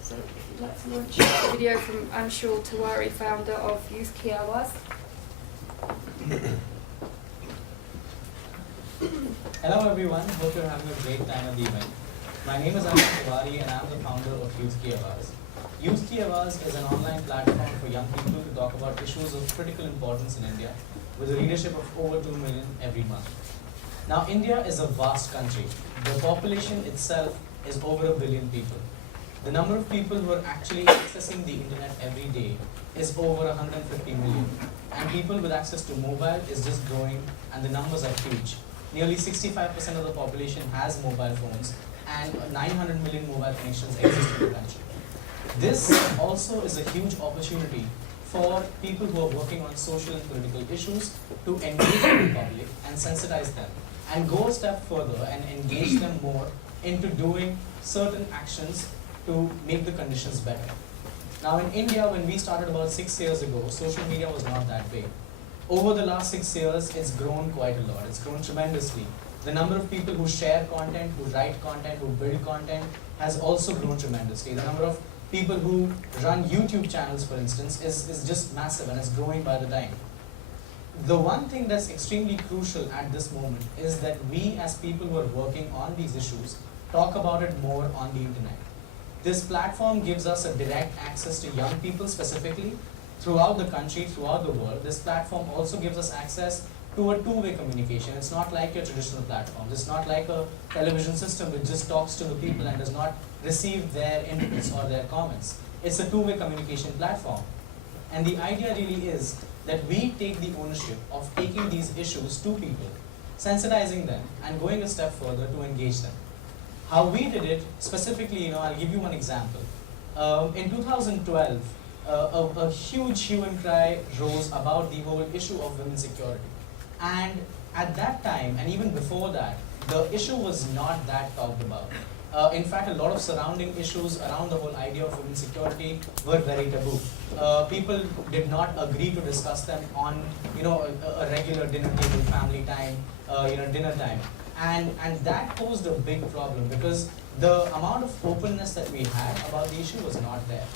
So let's launch a video from Anshul Tiwari, founder of Youth Ki Awaaz. Hello everyone, hope you're having a great time at the event. My name is Anshul Tiwari and I'm the founder of Youth Ki Awaaz. Youth Ki Awaaz is an online platform for young people to talk about issues of critical importance in India, with a readership of over 2 million every month. Now, India is a vast country. The population itself is over 1 billion people. The number of people who are actually accessing the internet every day is over 150 million. And people with access to mobile is just growing, and the numbers are huge. Nearly 65% of the population has mobile phones, and 900 million mobile connections exist in the country. This also is a huge opportunity for people who are working on social and political issues to engage with the public and sensitize them, and go a step further and engage them more into doing certain actions to make the conditions better. Now in India, when we started about 6 years ago, social media was not that big. Over the last 6 years, it's grown quite a lot. It's grown tremendously. The number of people who share content, who write content, who build content has also grown tremendously. The number of people who run YouTube channels, for instance, is just massive, and it's growing by the time. The one thing that's extremely crucial at this moment is that we, as people who are working on these issues, talk about it more on the internet. This platform gives us a direct access to young people specifically throughout the country, throughout the world. This platform also gives us access to a two-way communication. It's not like your traditional platforms. It's not like a television system which just talks to the people and does not receive their inputs or their comments. It's a two-way communication platform. And the idea really is that we take the ownership of taking these issues to people, sensitizing them, and going a step further to engage them. How we did it, specifically, I'll give you one example. In 2012, a huge hue and cry rose about the whole issue of women's security. And at that time, and even before that, the issue was not that talked about. In fact, a lot of surrounding issues around the whole idea of women's security were very taboo. People did not agree to discuss them on, a regular dinner table, family time, dinner time. And that posed a big problem because the amount of openness that we had about the issue was not there.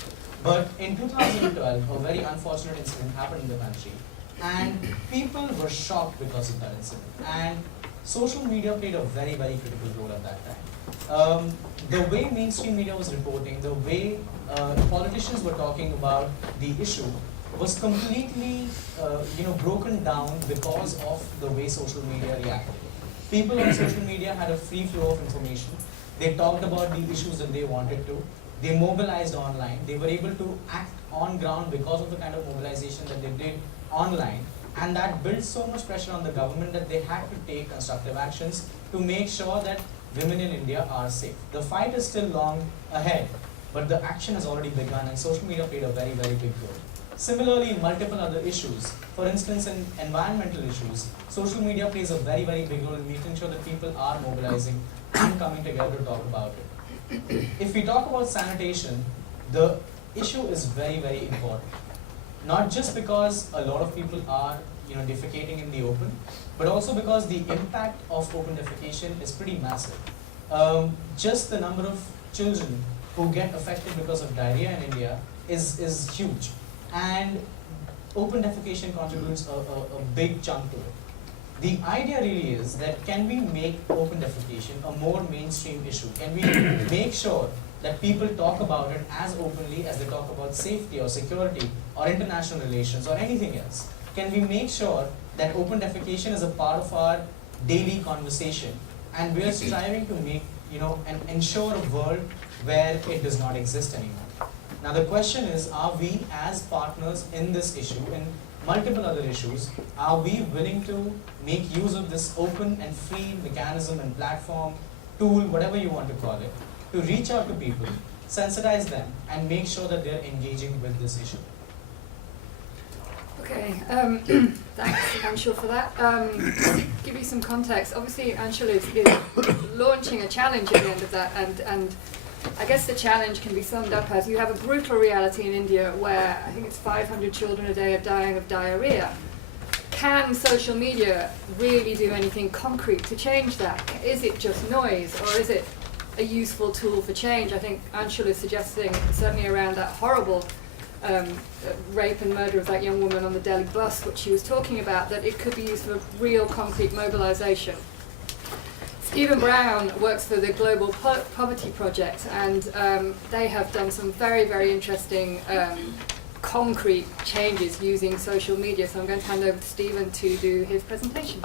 But in 2012, a very unfortunate incident happened in the country, and people were shocked because of that incident. And social media played a very, very critical role at that time. The way mainstream media was reporting, the way politicians were talking about the issue was completely broken down because of the way social media reacted. People on social media had a free flow of information. They talked about the issues that they wanted to. They mobilized online. They were able to act on ground because of the kind of mobilization that they did online. And that built so much pressure on the government that they had to take constructive actions to make sure that women in India are safe. The fight is still long ahead, but the action has already begun, and social media played a very, very big role. Similarly, in multiple other issues, for instance, in environmental issues, social media plays a very, very big role in making sure that people are mobilizing and coming together to talk about it. If we talk about sanitation, the issue is very, very important. Not just because a lot of people are defecating in the open, but also because the impact of open defecation is pretty massive. Just the number of children who get affected because of diarrhea in India is huge. And open defecation contributes a big chunk to it. The idea really is that can we make open defecation a more mainstream issue? Can we make sure that people talk about it as openly as they talk about safety or security or international relations or anything else? Can we make sure that open defecation is a part of our daily conversation, and we are striving to make, and ensure a world where it does not exist anymore? Now the question is, are we as partners in this issue, in multiple other issues, are we willing to make use of this open and free mechanism and platform, tool, whatever you want to call it, to reach out to people, sensitize them, and make sure that they're engaging with this issue? Okay, thanks Anshul for that. To give you some context, obviously Anshul is launching a challenge at the end of that, and I guess the challenge can be summed up as you have a brutal reality in India where I think it's 500 children a day are dying of diarrhea. Can social media really do anything concrete to change that? Is it just noise, or is it a useful tool for change? I think Anshul is suggesting, certainly around that horrible rape and murder of that young woman on the Delhi bus, what she was talking about, that it could be used for real concrete mobilization. Stephen Brown works for the Global Poverty Project, and they have done some very, very interesting concrete changes using social media. So I'm going to hand over to Stephen to do his presentation.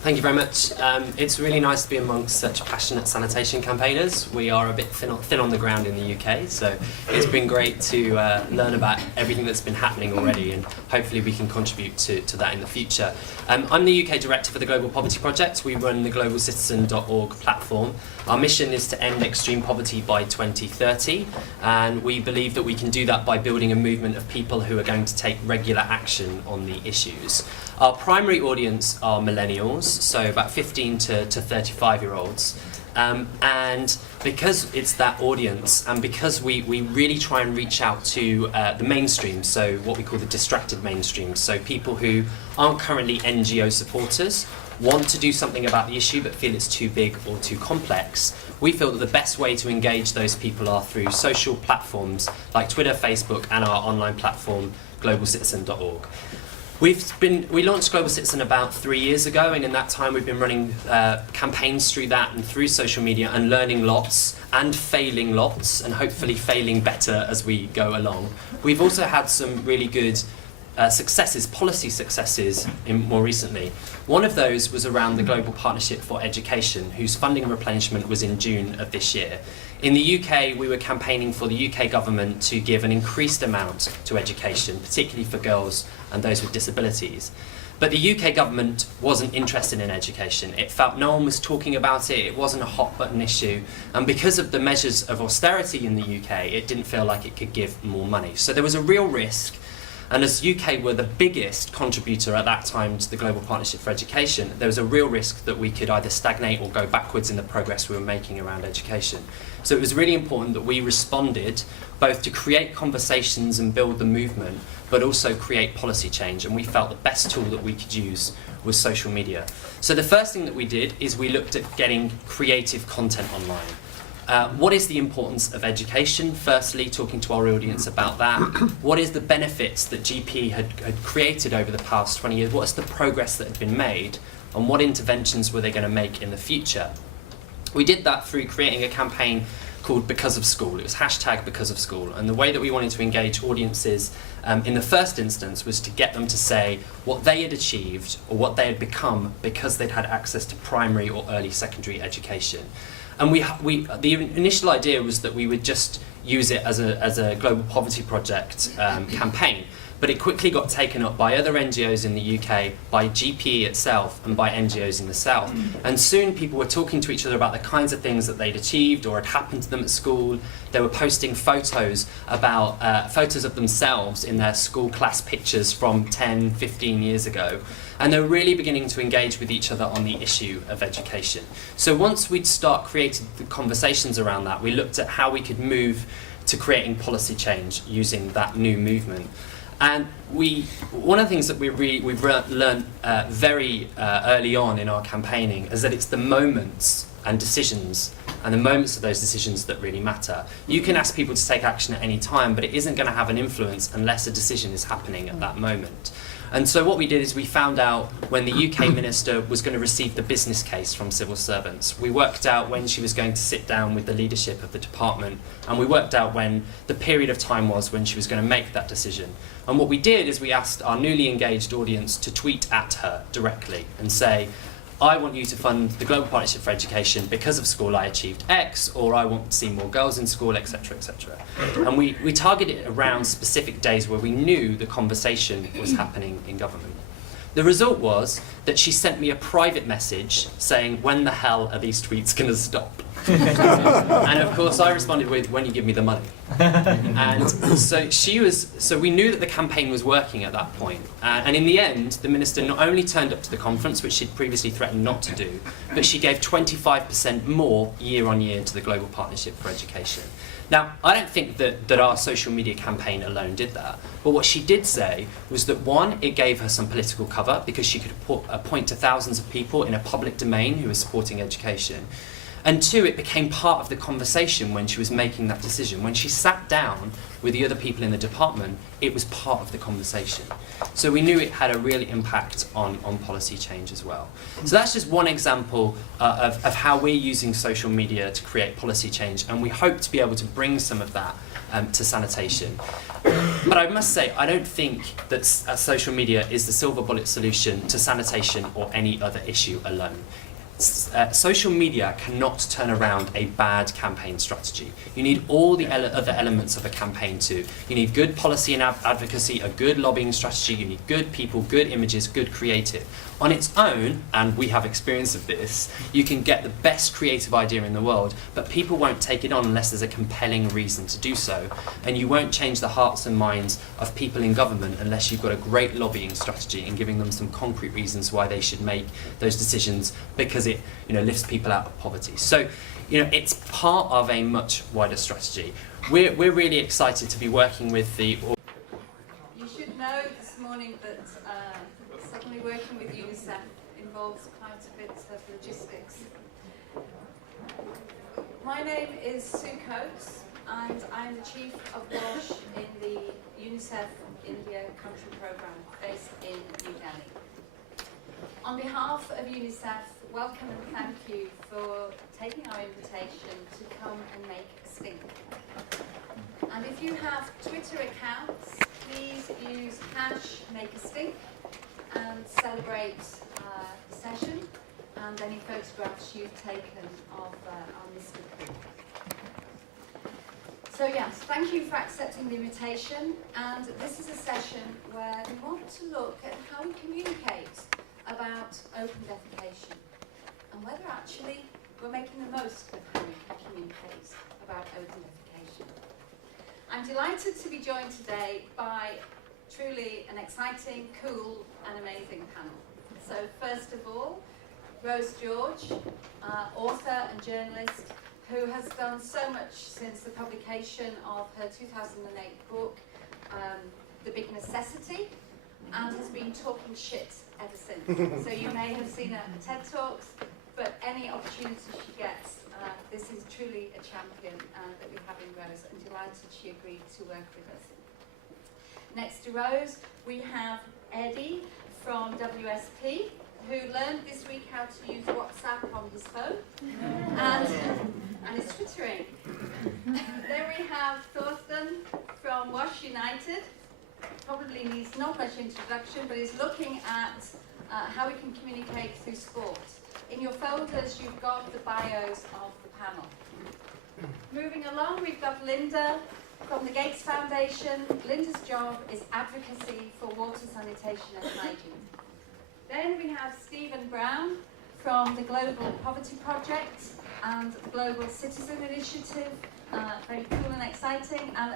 Thank you very much. It's really nice to be amongst such passionate sanitation campaigners. We are a bit thin on the ground in the UK, so it's been great to learn about everything that's been happening already, and hopefully we can contribute to that in the future. I'm the UK Director for the Global Poverty Project. We run the globalcitizen.org platform. Our mission is to end extreme poverty by 2030, and we believe that we can do that by building a movement of people who are going to take regular action on the issues. Our primary audience are millennials, so about 15 to 35-year-olds. And because it's that audience, and because we really try and reach out to the mainstream, so what we call the distracted mainstream, so people who aren't currently NGO supporters, want to do something about the issue but feel it's too big or too complex, we feel that the best way to engage those people are through social platforms like Twitter, Facebook, and our online platform, globalcitizen.org. We launched Global Citizen about 3 years ago, and in that time we've been running campaigns through that and through social media and learning lots and failing lots, and hopefully failing better as we go along. We've also had some really good successes, policy successes more recently. One of those was around the Global Partnership for Education, whose funding replenishment was in June of this year. In the UK, we were campaigning for the UK government to give an increased amount to education, particularly for girls and those with disabilities. But the UK government wasn't interested in education. It felt no one was talking about it, it wasn't a hot button issue, and because of the measures of austerity in the UK, it didn't feel like it could give more money. So there was a real risk, and as UK were the biggest contributor at that time to the Global Partnership for Education, there was a real risk that we could either stagnate or go backwards in the progress we were making around education. So it was really important that we responded both to create conversations and build the movement, but also create policy change, and we felt the best tool that we could use was social media. So the first thing that we did is we looked at getting creative content online. What is the importance of education? Firstly, talking to our audience about that. What is the benefits that GP had created over the past 20 years? What's the progress that had been made? and what interventions were they going to make in the future. We did that through creating a campaign called Because of School. It was hashtag Because of School, and the way that we wanted to engage audiences in the first instance was to get them to say what they had achieved or what they had become because they'd had access to primary or early secondary education. And the initial idea was that we would just use it as a global poverty project campaign. But it quickly got taken up by other NGOs in the UK, by GPE itself, and by NGOs in the South. And soon people were talking to each other about the kinds of things that they'd achieved or had happened to them at school. They were posting photos about photos of themselves in their school class pictures from 10, 15 years ago. And they were really beginning to engage with each other on the issue of education. So once we'd start creating the conversations around that, we looked at how we could move to creating policy change using that new movement. And one of the things that we've learned very early on in our campaigning is that it's the moments and decisions and the moments of those decisions that really matter. You can ask people to take action at any time, but it isn't going to have an influence unless a decision is happening at that moment. And so what we did is we found out when the UK minister was going to receive the business case from civil servants. We worked out when she was going to sit down with the leadership of the department, and we worked out when the period of time was when she was going to make that decision. And what we did is we asked our newly engaged audience to tweet at her directly and say, I want you to fund the Global Partnership for Education because of school I achieved X, or I want to see more girls in school, etc., etc. And we targeted around specific days where we knew the conversation was happening in government. The result was that she sent me a private message saying, when the hell are these tweets going to stop? And of course I responded with, when you give me the money. And so we knew that the campaign was working at that point. And in the end, the minister not only turned up to the conference, which she'd previously threatened not to do, but she gave 25% more year on year to the Global Partnership for Education. Now, I don't think that our social media campaign alone did that, but what she did say was that one, it gave her some political cover because she could point to thousands of people in a public domain who were supporting education. And two, it became part of the conversation when she was making that decision. When she sat down with the other people in the department, it was part of the conversation. So we knew it had a real impact on policy change as well. So that's just one example of how we're using social media to create policy change, and we hope to be able to bring some of that to sanitation. But I must say, I don't think that social media is the silver bullet solution to sanitation or any other issue alone. Social media cannot turn around a bad campaign strategy. You need all the other elements of a campaign too. You need good policy and advocacy, a good lobbying strategy, you need good people, good images, good creative. On its own, and we have experience of this, you can get the best creative idea in the world, but people won't take it on unless there's a compelling reason to do so. And you won't change the hearts and minds of people in government unless you've got a great lobbying strategy and giving them some concrete reasons why they should make those decisions, because it lifts people out of poverty. So it's part of a much wider strategy. We're really excited to be working with the... You should know this morning that suddenly working with UNICEF involves quite a bit of logistics. My name is Sue Coates, and I'm the Chief of WASH in the UNICEF India Country Programme based in New Delhi. On behalf of UNICEF, welcome and thank you for taking our invitation to come and make a stink. And if you have Twitter accounts, please use #MakeAStink and celebrate the session and any photographs you've taken of our Mr. Cool. So yes, thank you for accepting the invitation, and this is a session where we want to look at how we communicate about open defecation and whether actually we're making the most of how we communicate about open defecation. I'm delighted to be joined today by truly an exciting, cool and amazing panel. So first of all, Rose George, author and journalist who has done so much since the publication of her 2008 book, The Big Necessity, and has been talking shit ever since. So you may have seen her at TED Talks, but any opportunity she gets, this is truly a champion that we have in Rose, and delighted she agreed to work with us. Next to Rose, we have Eddie from WSP, who learned this week how to use WhatsApp on his phone and is twittering. Then we have Thorsten from Wash United. Probably needs not much introduction, but is looking at how we can communicate through sport. In your folders, you've got the bios of the panel. Moving along, we've got Linda from the Gates Foundation. Linda's job is advocacy for water, sanitation and hygiene. Then we have Stephen Brown from the Global Poverty Project and the Global Citizen Initiative. Very cool and exciting. And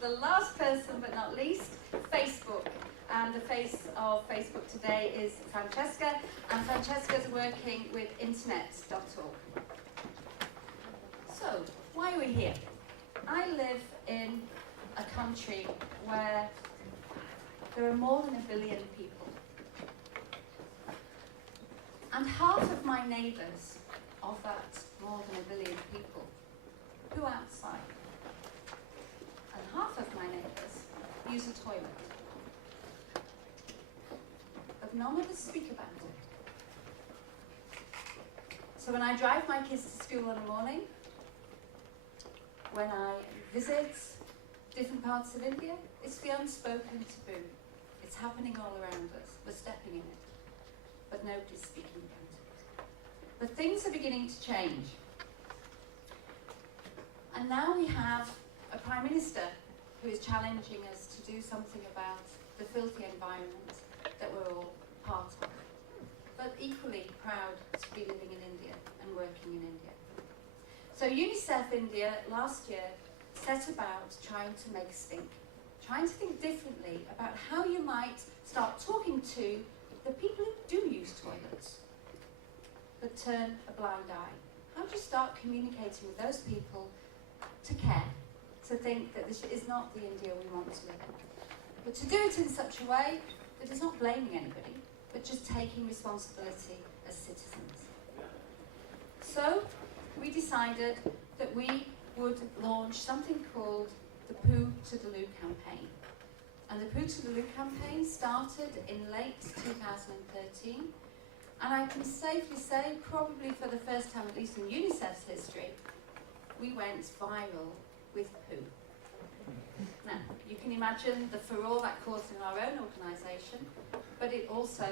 the last person, but not least, Facebook. And the face of Facebook today is Francesca. And Francesca's working with internet.org. So, why are we here? I live in a country where there are more than 1 billion people. And half of my neighbours, of that more than 1 billion people, poo outside. And half of my neighbours use a toilet. But none of us speak about it. So when I drive my kids to school in the morning, when I visit different parts of India, it's the unspoken taboo. It's happening all around us. We're stepping in it. But nobody's speaking about it. But things are beginning to change. And now we have a Prime Minister who is challenging us to do something about the filthy environment that we're all part of. But equally proud to be living in India and working in India. So UNICEF India last year set about trying to make us think, trying to think differently about how you might start talking to the people who do use toilets, but turn a blind eye. How do you start communicating with those people to care, to think that this is not the India we want to live in, but to do it in such a way that is not blaming anybody, but just taking responsibility as citizens. So we decided that we would launch something called the Poo to the Loo campaign. And the Poo to the Loo campaign started in late 2013. And I can safely say, probably for the first time, at least in UNICEF's history, we went viral with poo. Now, you can imagine the furore that caused in our own organisation, but it also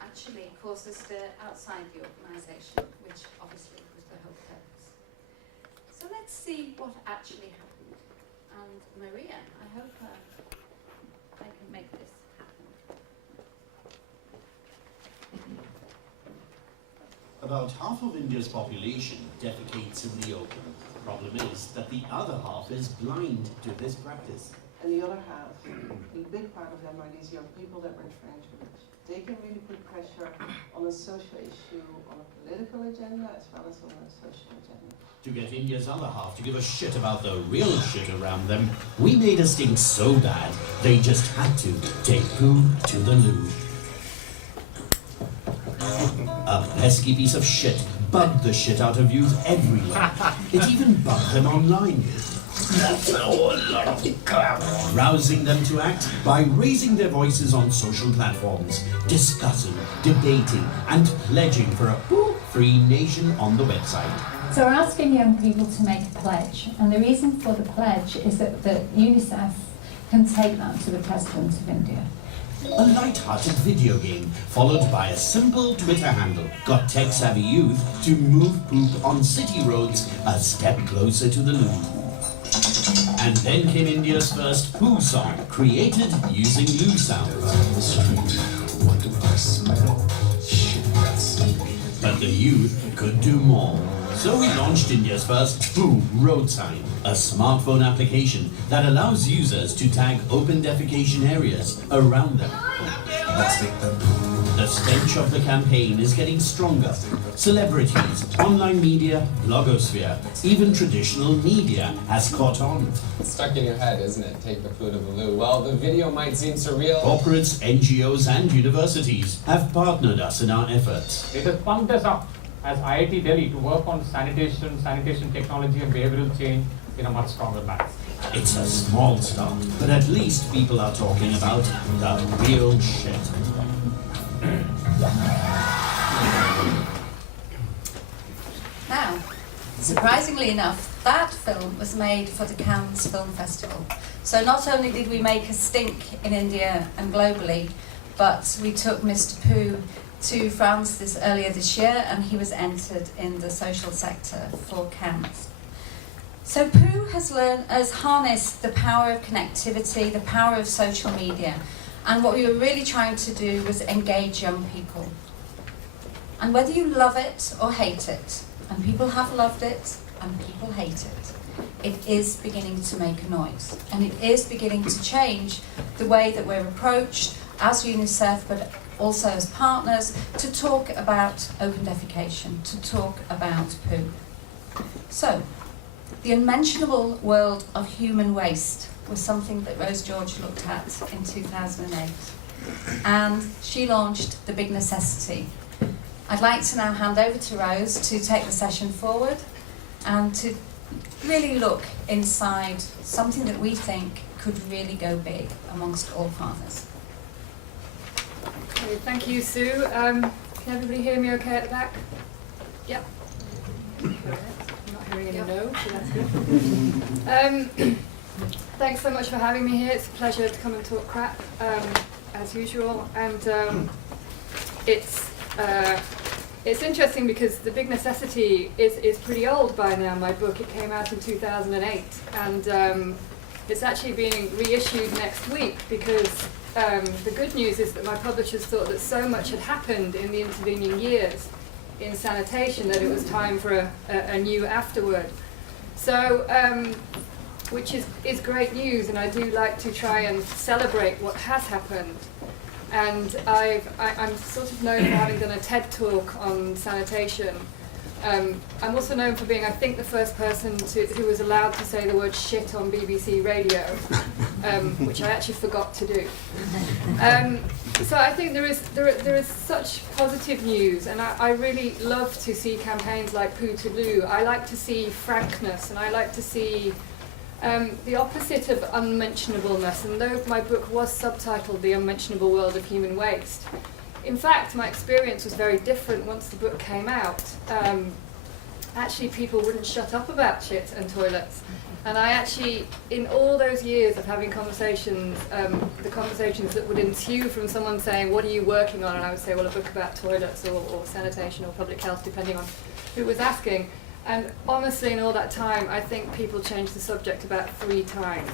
actually caused us to outside the organisation, which obviously was the whole purpose. So let's see what actually happened. And Maria, I hope I can make this happen. About half of India's population defecates in the open. The problem is that the other half is blind to this practice. And the other half, a big part of them are these young people that we're trying to reach. They can really put pressure on a social issue, on a political agenda, as well as on a social agenda. To get India's other half to give a shit about the real shit around them, we made a stink so bad, they just had to take poo to the loo. A pesky piece of shit bugged the shit out of youth everywhere. It even bugged them online. Rousing them to act by raising their voices on social platforms, discussing, debating, and pledging for a poo-free nation on the website. So we're asking young people to make a pledge, and the reason for the pledge is that UNICEF can take that to the President of India. A light-hearted video game, followed by a simple Twitter handle, got tech-savvy youth to move poop on city roads a step closer to the loo. And then came India's first poo song, created using loo sounds. What do I smell? Shit, that's but the youth could do more. So we launched India's first Poo Road Sign, a smartphone application that allows users to tag open defecation areas around them. The stench of the campaign is getting stronger. Celebrities, online media, blogosphere, even traditional media has caught on. It's stuck in your head, isn't it? Take the poo to the loo. Well, the video might seem surreal. Corporates, NGOs and universities have partnered us in our efforts. It has pumped us up as IIT Delhi to work on sanitation technology and behavioral change in a much stronger manner. It's a small start, but at least people are talking about the real shit. Surprisingly enough, that film was made for the Cannes Film Festival. So not only did we make a stink in India and globally, but we took Mr. Pooh to France earlier this year, and he was entered in the social sector for Cannes. So Pooh has harnessed the power of connectivity, the power of social media, and what we were really trying to do was engage young people. And whether you love it or hate it, and people have loved it and people hate it, it is beginning to make a noise. And it is beginning to change the way that we're approached as UNICEF, but also as partners, to talk about open defecation, to talk about poo. So, the unmentionable world of human waste was something that Rose George looked at in 2008. And she launched The Big Necessity. I'd like to now hand over to Rose to take the session forward and to really look inside something that we think could really go big amongst all partners. Okay, thank you, Sue. Can everybody hear me okay at the back? Yep. I'm not hearing any no, so that's good. Thanks so much for having me here. It's a pleasure to come and talk crap, as usual. And it's interesting because The Big Necessity is pretty old by now, my book. It came out in 2008. And it's actually being reissued next week because the good news is that my publishers thought that so much had happened in the intervening years in sanitation that it was time for a new afterword. So, which is great news, and I do like to try and celebrate what has happened. And I'm sort of known for having done a TED talk on sanitation. I'm also known for being, I think, the first person who was allowed to say the word shit on BBC Radio, which I actually forgot to do. So I think there is such positive news, and I really love to see campaigns like Poo to Loo. I like to see frankness, and I like to see the opposite of unmentionableness. And though my book was subtitled The Unmentionable World of Human Waste, in fact, my experience was very different once the book came out. Actually, people wouldn't shut up about shit and toilets. And I actually, in all those years of having conversations, the conversations that would ensue from someone saying, what are you working on? And I would say, well, a book about toilets or sanitation or public health, depending on who was asking. And honestly, in all that time, I think people changed the subject about 3 times.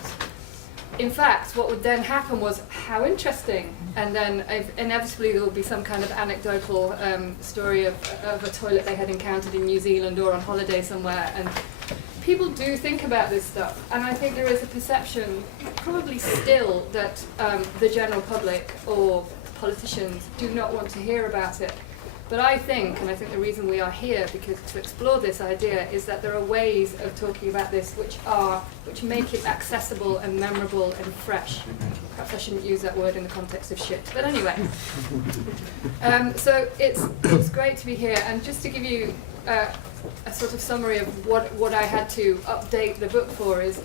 In fact, what would then happen was, how interesting, and then inevitably there would be some kind of anecdotal story of a toilet they had encountered in New Zealand or on holiday somewhere, and people do think about this stuff, and I think there is a perception, probably still, that the general public or politicians do not want to hear about it. But I think, and I think the reason we are here because to explore this idea is that there are ways of talking about this which make it accessible and memorable and fresh. Perhaps I shouldn't use that word in the context of shit, but anyway. So it's great to be here, and just to give you a sort of summary of what I had to update the book for is,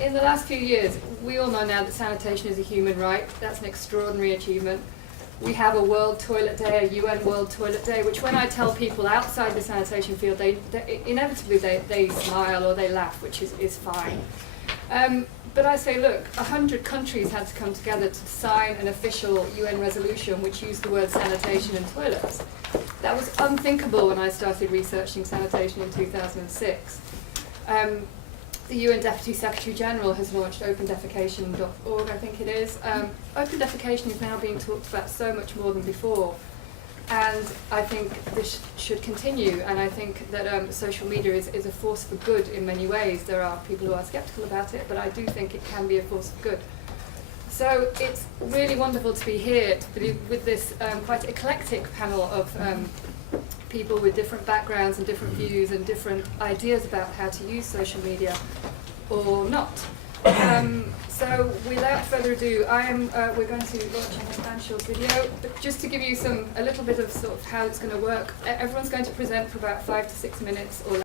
in the last few years, we all know now that sanitation is a human right. That's an extraordinary achievement. We have a World Toilet Day, a UN World Toilet Day, which when I tell people outside the sanitation field, they inevitably they smile or they laugh, which is fine. But I say, look, 100 countries had to come together to sign an official UN resolution which used the word sanitation and toilets. That was unthinkable when I started researching sanitation in 2006. The UN Deputy Secretary General has launched opendefecation.org, I think it is. Open defecation is now being talked about so much more than before. And I think this should continue, and I think that social media is a force for good in many ways. There are people who are sceptical about it, but I do think it can be a force for good. So it's really wonderful to be here with this quite eclectic panel of people with different backgrounds and different views and different ideas about how to use social media or not. So without further ado, we're going to launch an expansion video, but just to give you a little bit of sort of how it's going to work. Everyone's going to present for about 5 to 6 minutes or